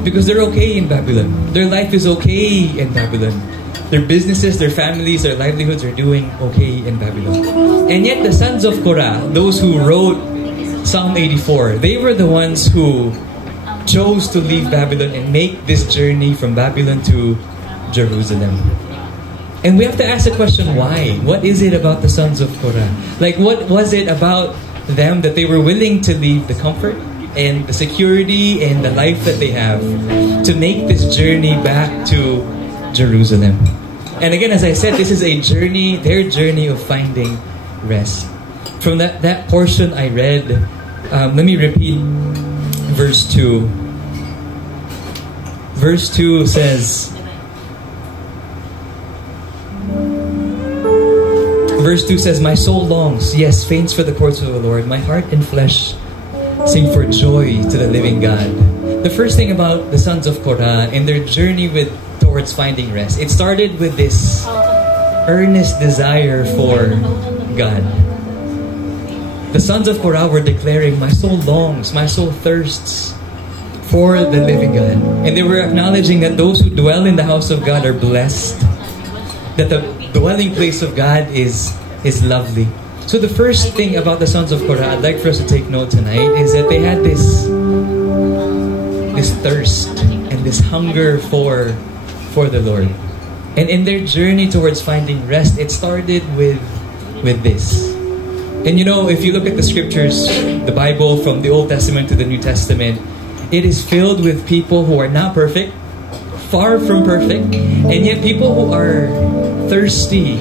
Because they're okay in Babylon. Their life is okay in Babylon. Their businesses, their families, their livelihoods are doing okay in Babylon. And yet the sons of Korah, those who wrote Psalm 84, they were the ones who chose to leave Babylon and make this journey from Babylon to Jerusalem. And we have to ask the question, why? What is it about the sons of Korah? Like, what was it about them that they were willing to leave the comfort and the security and the life that they have to make this journey back to Jerusalem? And again, as I said, this is a journey, their journey of finding rest. from that portion I read, let me repeat verse 2. Verse 2 says, my soul longs, yes, faints for the courts of the Lord. My heart and flesh sing for joy to the living God. The first thing about the sons of Korah in their journey towards finding rest, it started with this earnest desire for God. The sons of Korah were declaring, my soul longs, my soul thirsts for the living God. And they were acknowledging that those who dwell in the house of God are blessed. That the dwelling place of God is lovely. So the first thing about the sons of Korah I'd like for us to take note tonight is that they had this thirst and this hunger for the Lord. And in their journey towards finding rest, it started with this. And you know, if you look at the scriptures, the Bible from the Old Testament to the New Testament, it is filled with people who are not perfect, far from perfect, and yet people who are thirsty,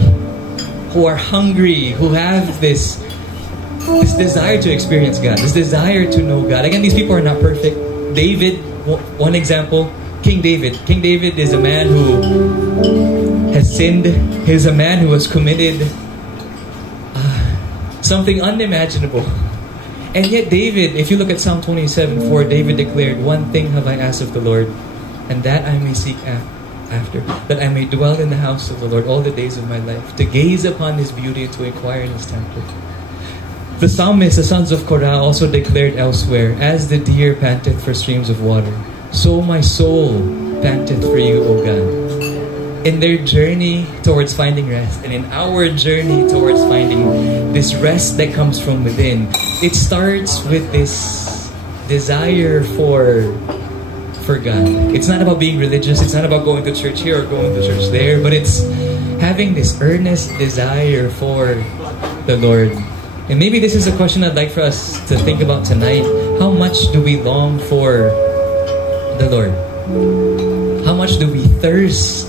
who are hungry, who have this desire to experience God, this desire to know God. Again, these people are not perfect. David, one example, King David. King David is a man who has sinned. He's a man who has committed something unimaginable. And yet David, if you look at Psalm 27:4, David declared, one thing have I asked of the Lord, and that I may seek after, that I may dwell in the house of the Lord all the days of my life, to gaze upon His beauty and to inquire in His temple. The psalmist, the sons of Korah, also declared elsewhere, as the deer panteth for streams of water, so my soul panteth for you, O God. In their journey towards finding rest, and in our journey towards finding this rest that comes from within, it starts with this desire for God. It's not about being religious, it's not about going to church here or going to church there, but it's having this earnest desire for the Lord. And maybe this is a question I'd like for us to think about tonight. How much do we long for the Lord? How much do we thirst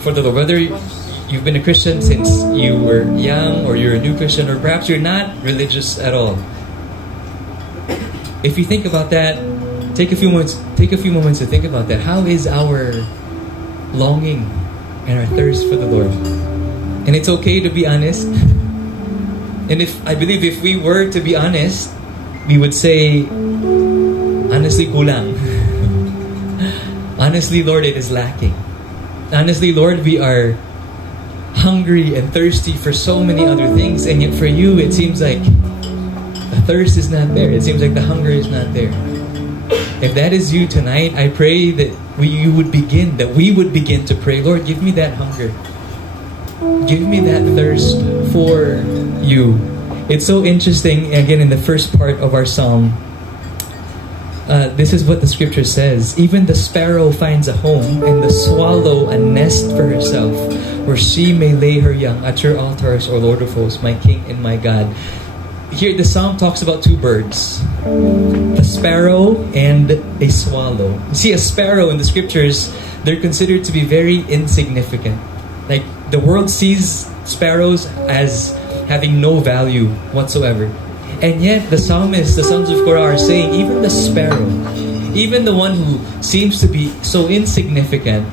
for the Lord? Whether you've been a Christian since you were young, or you're a new Christian, or perhaps you're not religious at all. If you think about that, take a few moments to think about that. How is our longing and our thirst for the Lord? And it's okay to be honest. And I believe if we were to be honest, we would say, honestly, kulang. Honestly, Lord, it is lacking. Honestly, Lord, we are hungry and thirsty for so many other things, and yet for you, it seems like the thirst is not there. It seems like the hunger is not there. If that is you tonight, I pray that we would begin to pray, Lord, give me that hunger. Give me that thirst for you. It's so interesting, again, in the first part of our psalm, this is what the scripture says. Even the sparrow finds a home, and the swallow a nest for herself, where she may lay her young at your altars, O Lord of hosts, my King and my God. Here, the psalm talks about two birds, the sparrow and a swallow. You see, a sparrow in the scriptures, they're considered to be very insignificant. Like, the world sees sparrows as having no value whatsoever. And yet, the psalmist, the sons of Korah, are saying, even the sparrow, even the one who seems to be so insignificant,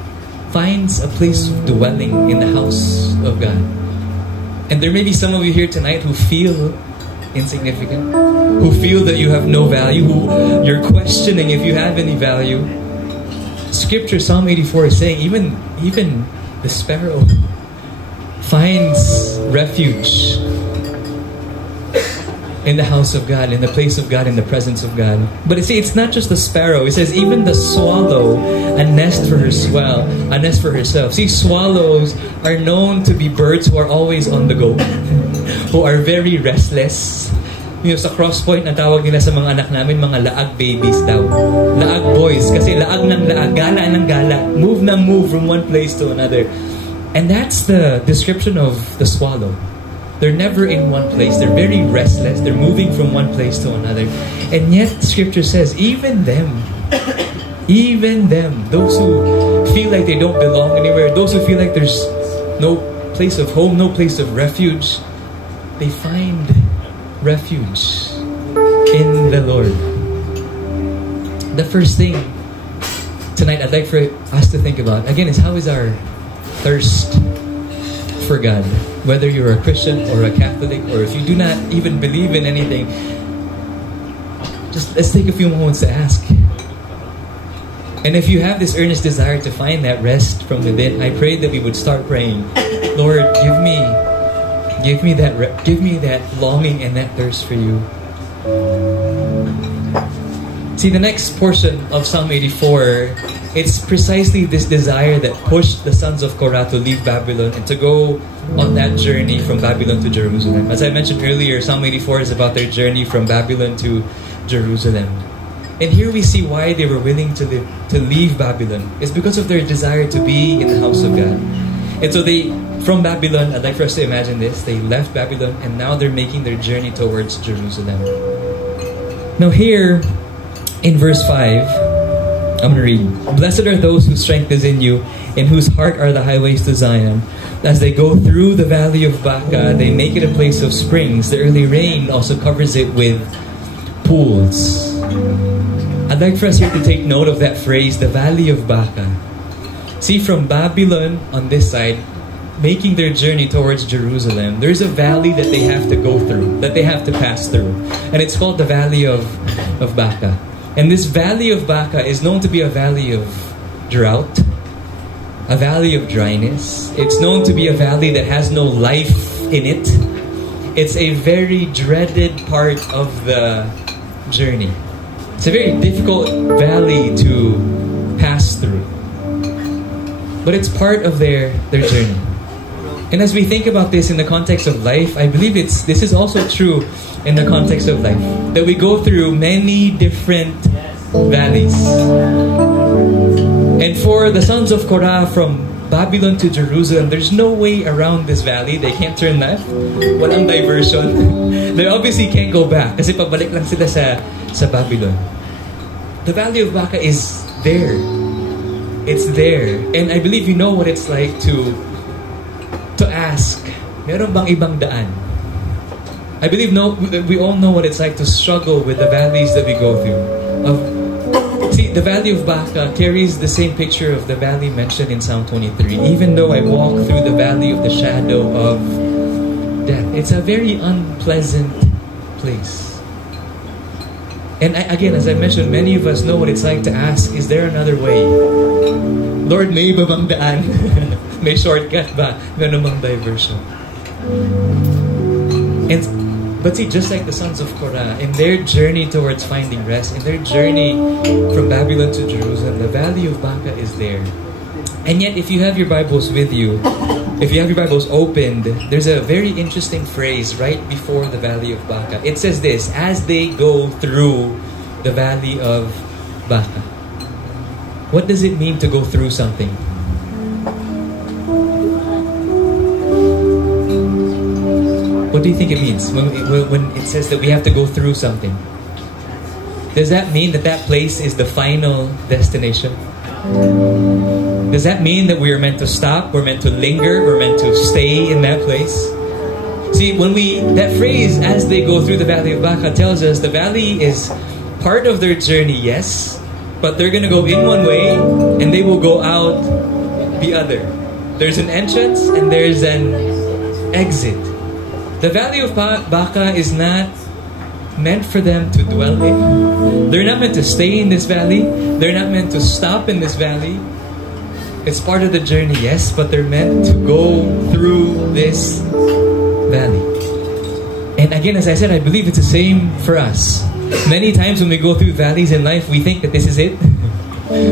finds a place of dwelling in the house of God. And there may be some of you here tonight who feel insignificant, who feel that you have no value, who you're questioning if you have any value. Scripture, Psalm 84 is saying, even the sparrow finds refuge in the house of God, in the place of God, in the presence of God. But you see, it's not just the sparrow. It says even the swallow, a nest for herself. See, swallows are known to be birds who are always on the go, who are very restless. You know, sa Cross Point, ang tawag nila sa mga anak namin, mga laag babies daw. Laag boys. Kasi laag ng laag, gala ng gala. Move ng move from one place to another. And that's the description of the swallow. They're never in one place. They're very restless. They're moving from one place to another. And yet, Scripture says, even them, those who feel like they don't belong anywhere, those who feel like there's no place of home, no place of refuge, they find refuge in the Lord. The first thing tonight I'd like for us to think about, again, is how is our thirst for God? Whether you're a Christian or a Catholic, or if you do not even believe in anything, just let's take a few moments to ask. And if you have this earnest desire to find that rest from within, I pray that we would start praying, Lord, give me that longing and that thirst for you. See, the next portion of Psalm 84, it's precisely this desire that pushed the sons of Korah to leave Babylon and to go on that journey from Babylon to Jerusalem. As I mentioned earlier, Psalm 84 is about their journey from Babylon to Jerusalem. And here we see why they were willing to leave Babylon. It's because of their desire to be in the house of God. And so from Babylon, I'd like for us to imagine this, they left Babylon and now they're making their journey towards Jerusalem. Now here, in verse 5, I'm going to read. Blessed are those whose strength is in you, in whose heart are the highways to Zion. As they go through the valley of Baca, they make it a place of springs. The early rain also covers it with pools. I'd like for us here to take note of that phrase, the valley of Baca. See, from Babylon on this side, making their journey towards Jerusalem, there's a valley that they have to go through, that they have to pass through. And it's called the valley of Baca. And this valley of Baca is known to be a valley of drought, a valley of dryness. It's known to be a valley that has no life in it. It's a very dreaded part of the journey. It's a very difficult valley to pass through. But it's part of their journey. And as we think about this in the context of life, I believe this is also true in the context of life. That we go through many different valleys. And for the sons of Korah from Babylon to Jerusalem, there's no way around this valley. They can't turn left. Walang diversion. They obviously can't go back kasi pabalik lang sila sa Babylon. The valley of Baca is there. It's there. And I believe you know what it's like to ask, meron bang ibang daan? I believe we all know what it's like to struggle with the valleys that we go through. See, the valley of Baca carries the same picture of the valley mentioned in Psalm 23. Even though I walk through the valley of the shadow of death, it's a very unpleasant place. And again, as I mentioned, many of us know what it's like to ask, is there another way? Lord, may iba bang daan? May shortcut ba? Meron bang diversion? But see, just like the sons of Korah, in their journey towards finding rest, in their journey from Babylon to Jerusalem, the valley of Baca is there. And yet, if you have your Bibles with you, if you have your Bibles opened, there's a very interesting phrase right before the valley of Baca. It says this, as they go through the valley of Baca. What does it mean to go through something? What do you think it means when it says that we have to go through something? Does that mean that place is the final destination? Does that mean that we are meant to stop, we're meant to linger, we're meant to stay in that place? See, that phrase, as they go through the valley of Baca, tells us the valley is part of their journey, yes, but they're going to go in one way and they will go out the other. There's an entrance and there's an exit. The valley of Baca is not meant for them to dwell in. They're not meant to stay in this valley. They're not meant to stop in this valley. It's part of the journey, yes, but they're meant to go through this valley. And again, as I said, I believe it's the same for us. Many times when we go through valleys in life, we think that this is it.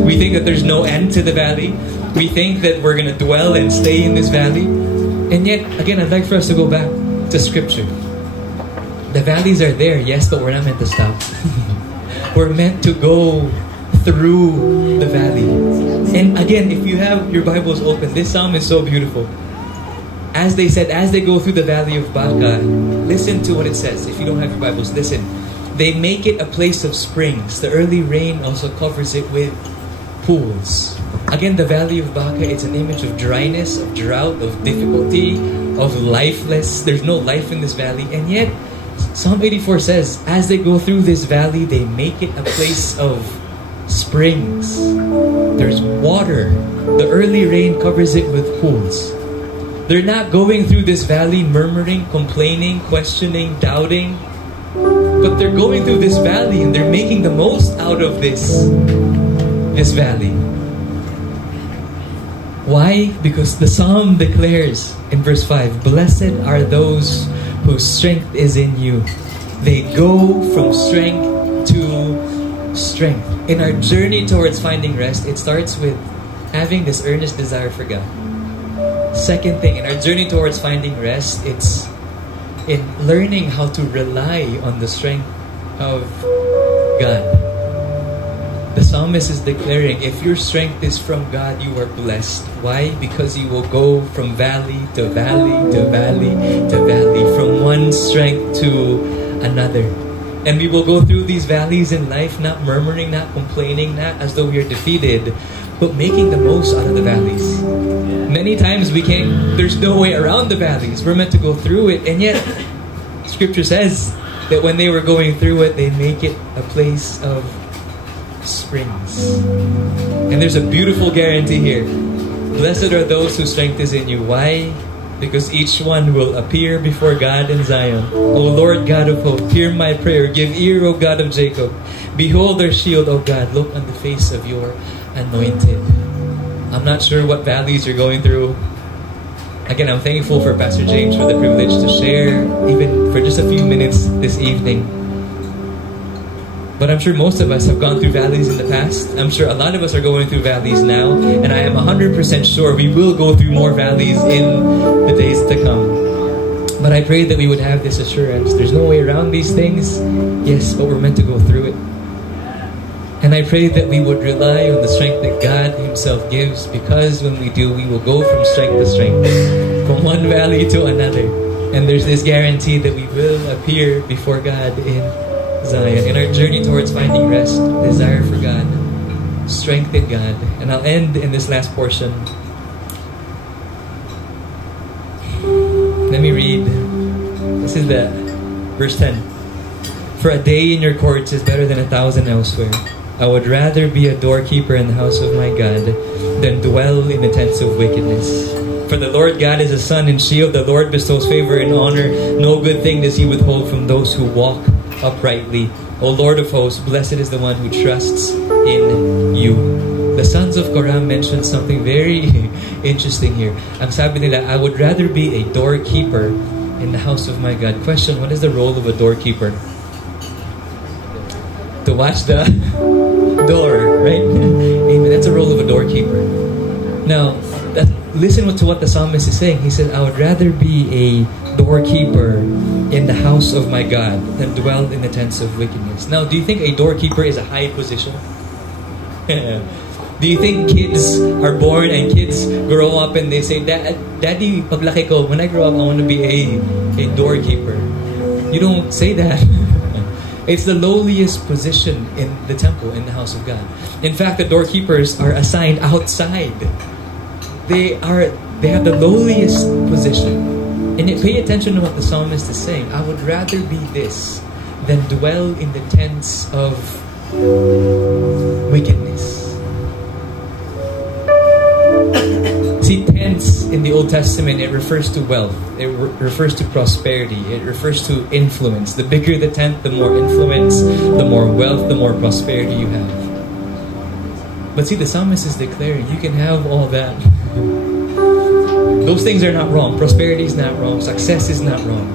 We think that there's no end to the valley. We think that we're going to dwell and stay in this valley. And yet, again, I'd like for us to go back to Scripture. The valleys are there, yes, but we're not meant to stop. We're meant to go through the valley. And again, if you have your Bibles open, this psalm is so beautiful. As they said, as they go through the valley of Baca, listen to what it says. If you don't have your Bibles, listen. They make it a place of springs. The early rain also covers it with pools. Again, the valley of Baca, it's an image of dryness, of drought, of difficulty, of lifeless. There's no life in this valley. And yet, Psalm 84 says, as they go through this valley, they make it a place of springs. There's water. The early rain covers it with pools. They're not going through this valley murmuring, complaining, questioning, doubting. But they're going through this valley and they're making the most out of this valley. Why? Because the psalm declares in verse 5, blessed are those whose strength is in you. They go from strength to strength. In our journey towards finding rest, it starts with having this earnest desire for God. Second thing, in our journey towards finding rest, it's in learning how to rely on the strength of God. The psalmist is declaring, if your strength is from God, you are blessed. Why? Because you will go from valley to valley to valley to valley, from one strength to another. And we will go through these valleys in life, not murmuring, not complaining, not as though we are defeated, but making the most out of the valleys. Many times there's no way around the valleys. We're meant to go through it. And yet, Scripture says that when they were going through it, they make it a place of springs. And there's a beautiful guarantee here. Blessed are those whose strength is in you. Why? Because each one will appear before God in Zion. O Lord God of hope, hear my prayer. Give ear, O God of Jacob. Behold our shield, O God. Look on the face of your anointed. I'm not sure what valleys you're going through. Again, I'm thankful for Pastor James for the privilege to share, even for just a few minutes this evening. But I'm sure most of us have gone through valleys in the past. I'm sure a lot of us are going through valleys now. And I am 100% sure we will go through more valleys in the days to come. But I pray that we would have this assurance. There's no way around these things. Yes, but we're meant to go through it. And I pray that we would rely on the strength that God Himself gives, because when we do, we will go from strength to strength, from one valley to another. And there's this guarantee that we will appear before God in Zion. In our journey towards finding rest, desire for God, strength in God. And I'll end in this last portion. Let me read. This is the verse 10. For a day in your courts is better than 1,000 elsewhere. I would rather be a doorkeeper in the house of my God than dwell in the tents of wickedness. For the Lord God is a sun and shield. The Lord bestows favor and honor. No good thing does He withhold from those who walk uprightly. O Lord of hosts, blessed is the one who trusts in you. The sons of Korah mentioned something very interesting here. Ang sabi nila, I would rather be a doorkeeper in the house of my God. Question, what is the role of a doorkeeper? To watch the door, right? Amen. That's the role of a doorkeeper. Now, listen to what the psalmist is saying. He said, I would rather be a doorkeeper in the house of my God than dwell in the tents of wickedness. Now, do you think a doorkeeper is a high position? Do you think kids are born and kids grow up and they say, Daddy, paglaki ko, when I grow up, I want to be a doorkeeper? You don't say that. It's the lowliest position in the temple, in the house of God. In fact, the doorkeepers are assigned outside. They have the lowliest position. And pay attention to what the psalmist is saying. I would rather be this than dwell in the tents of wickedness. See, tents in the Old Testament, it refers to wealth. It refers to prosperity. It refers to influence. The bigger the tent, the more influence, the more wealth, the more prosperity you have. But see, the psalmist is declaring, you can have all that. Those things are not wrong. Prosperity is not wrong. Success is not wrong.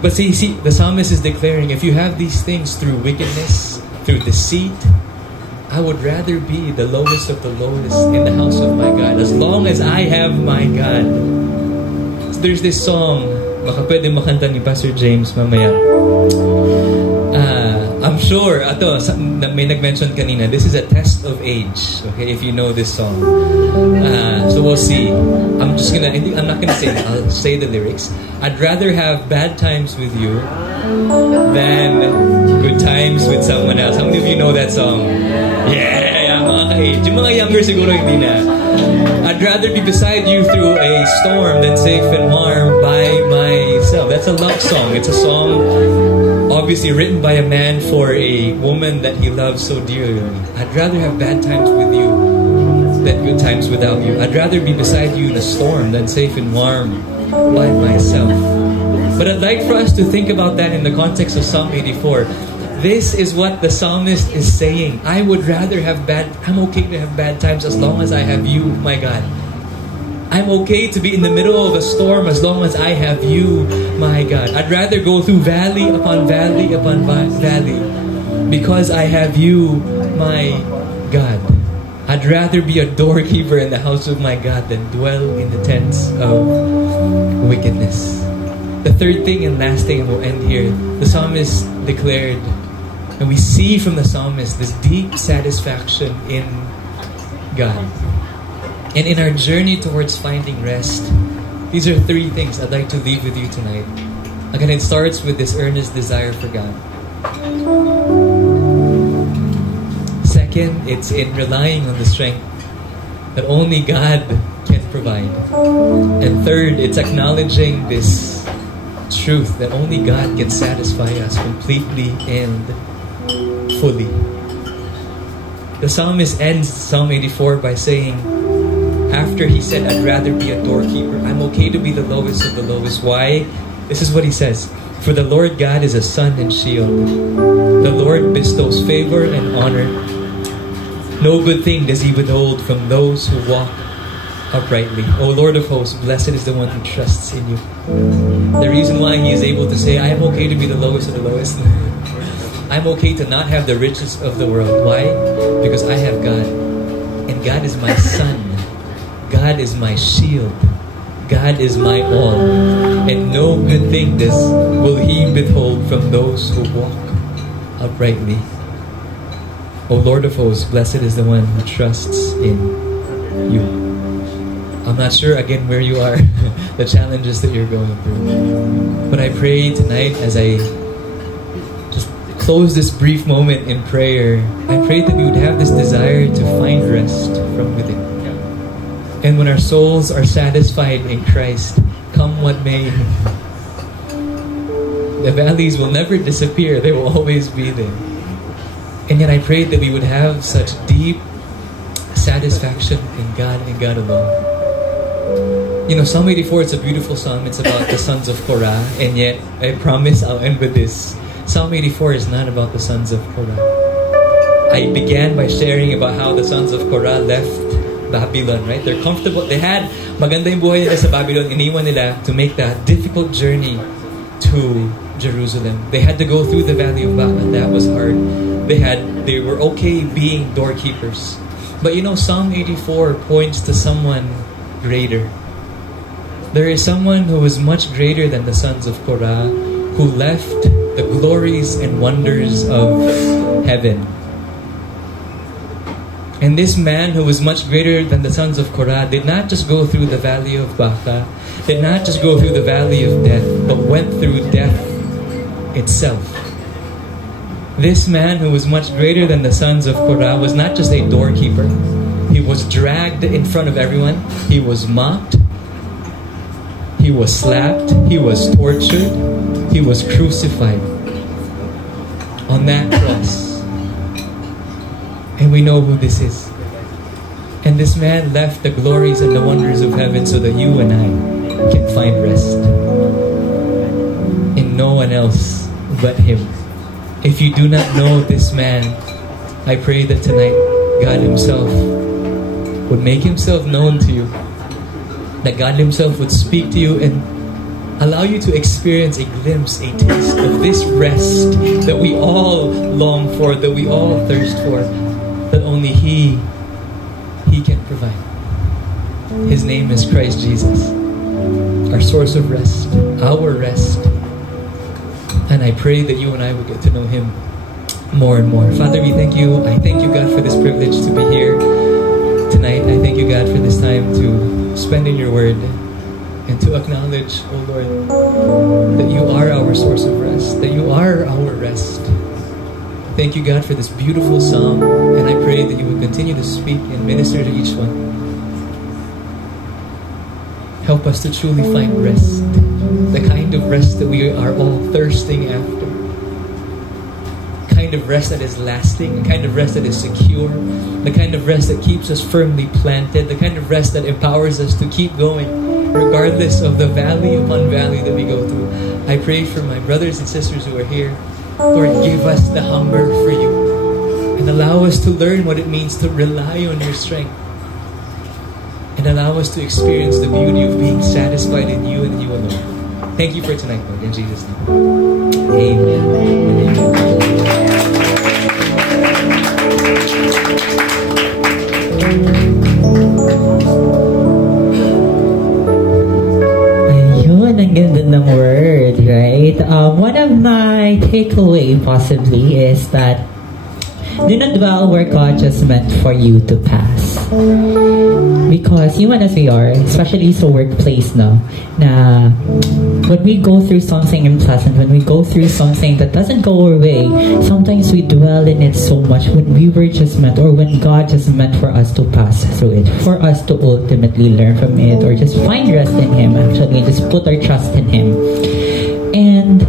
But see, the psalmist is declaring, if you have these things through wickedness, through deceit, I would rather be the lowest of the lowest in the house of my God, as long as I have my God. So there's this song, baka pwede makanta ni Pastor James mamaya. I'm sure, may nag-mention kanina, this is a test of age, okay, if you know this song. So we'll see. I'm not gonna sing, I'll say the lyrics. I'd rather have bad times with you than good times with someone else. How many of you know that song? Yeah, mga age. Yung mga younger siguro hindi na. I'd rather be beside you through a storm than safe and warm by myself. That's a love song. It's a song obviously written by a man for a woman that he loves so dearly. I'd rather have bad times with you than good times without you. I'd rather be beside you in a storm than safe and warm by myself. But I'd like for us to think about that in the context of Psalm 84. This is what the psalmist is saying. I'm okay to have bad times as long as I have you, my God. I'm okay to be in the middle of a storm as long as I have you, my God. I'd rather go through valley upon valley upon valley because I have you, my God. I'd rather be a doorkeeper in the house of my God than dwell in the tents of wickedness. The third thing and last thing, and we'll end here, the psalmist declared, and we see from the psalmist this deep satisfaction in God. And in our journey towards finding rest, these are three things I'd like to leave with you tonight. Again, it starts with this earnest desire for God. Second, it's in relying on the strength that only God can provide. And third, it's acknowledging this truth that only God can satisfy us completely and fully. The psalmist ends Psalm 84 by saying, after he said, I'd rather be a doorkeeper, I'm okay to be the lowest of the lowest. Why? This is what he says. For the Lord God is a sun and shield. The Lord bestows favor and honor. No good thing does he withhold from those who walk uprightly. O Lord of hosts, blessed is the one who trusts in you. The reason why he is able to say, I am okay to be the lowest of the lowest. I'm okay to not have the riches of the world. Why? Because I have God. And God is my sun. God is my shield. God is my all. And no good thing will he withhold from those who walk uprightly. O Lord of hosts, blessed is the one who trusts in you. I'm not sure again where you are, the challenges that you're going through. But I pray tonight as I just close this brief moment in prayer, I pray that we would have this desire to find rest from within. And when our souls are satisfied in Christ, come what may, the valleys will never disappear. They will always be there. And yet I pray that we would have such deep satisfaction in God and God alone. You know, Psalm 84, it's a beautiful psalm. It's about the sons of Korah. And yet, I promise I'll end with this. Psalm 84 is not about the sons of Korah. I began by sharing about how the sons of Korah left Babylon, right? They're comfortable. They had maganda yung buhay nila sa Babylon. Iniwan nila to make that difficult journey to Jerusalem. They had to go through the valley of Baca. That was hard. They were okay being doorkeepers. But you know, Psalm 84 points to someone greater. There is someone who is much greater than the sons of Korah, who left the glories and wonders of heaven. And this man who was much greater than the sons of Korah did not just go through the valley of Baca, did not just go through the valley of death, but went through death itself. This man who was much greater than the sons of Korah was not just a doorkeeper. He was dragged in front of everyone. He was mocked. He was slapped. He was tortured. He was crucified on that cross. And we know who this is. And this man left the glories and the wonders of heaven so that you and I can find rest in no one else but him. If you do not know this man, I pray that tonight God himself would make himself known to you. That God himself would speak to you and allow you to experience a glimpse, a taste of this rest that we all long for, that we all thirst for, that only He can provide. His name is Christ Jesus, our source of rest, our rest. And I pray that you and I would get to know Him more and more. Father, we thank you. I thank you, God, for this privilege to be here tonight. I thank you, God, for this time to spend in your word and to acknowledge, oh Lord, that you are our source of rest, that you are our rest, Thank you, God, for this beautiful song, and I pray that you would continue to speak and minister to each one. Help us to truly find rest, the kind of rest that we are all thirsting after. The kind of rest that is lasting, the kind of rest that is secure, the kind of rest that keeps us firmly planted, the kind of rest that empowers us to keep going, regardless of the valley upon valley that we go through. I pray for my brothers and sisters who are here. Lord, give us the hunger for you, and allow us to learn what it means to rely on your strength, and allow us to experience the beauty of being satisfied in you and in you alone. Thank you for tonight, Lord, in Jesus' name. Amen. Ayun, ang ganda ng word, right? One of my takeaway possibly is that do not dwell where God just meant for you to pass. Because human as we are, especially sa workplace now, na when we go through something unpleasant, when we go through something that doesn't go our way, sometimes we dwell in it so much when we were just meant, or when God just meant for us to pass through it, for us to ultimately learn from it, or just find rest in Him, actually, just put our trust in Him. And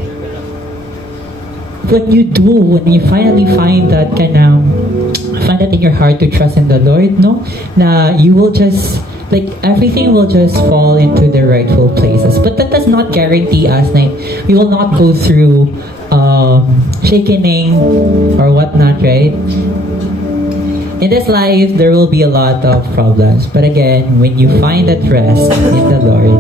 when you do, when you finally find that find it in your heart to trust in the Lord, no? Na you will just, like, everything will just fall into their rightful places. But that does not guarantee us that we will not go through shaking or whatnot, right? In this life, there will be a lot of problems. But again, when you find that rest in the Lord,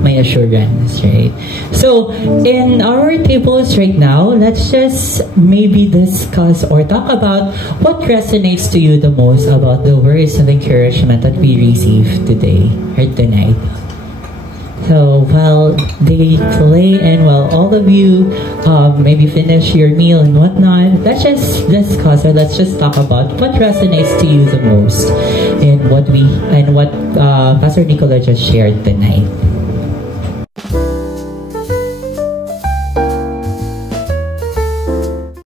my assurance, right? So, in our tables right now, let's just maybe discuss or talk about what resonates to you the most about the words of encouragement that we received today or tonight. So, while they play and while all of you maybe finish your meal and whatnot, let's just discuss or let's just talk about what resonates to you the most in what Pastor Nicola just shared tonight.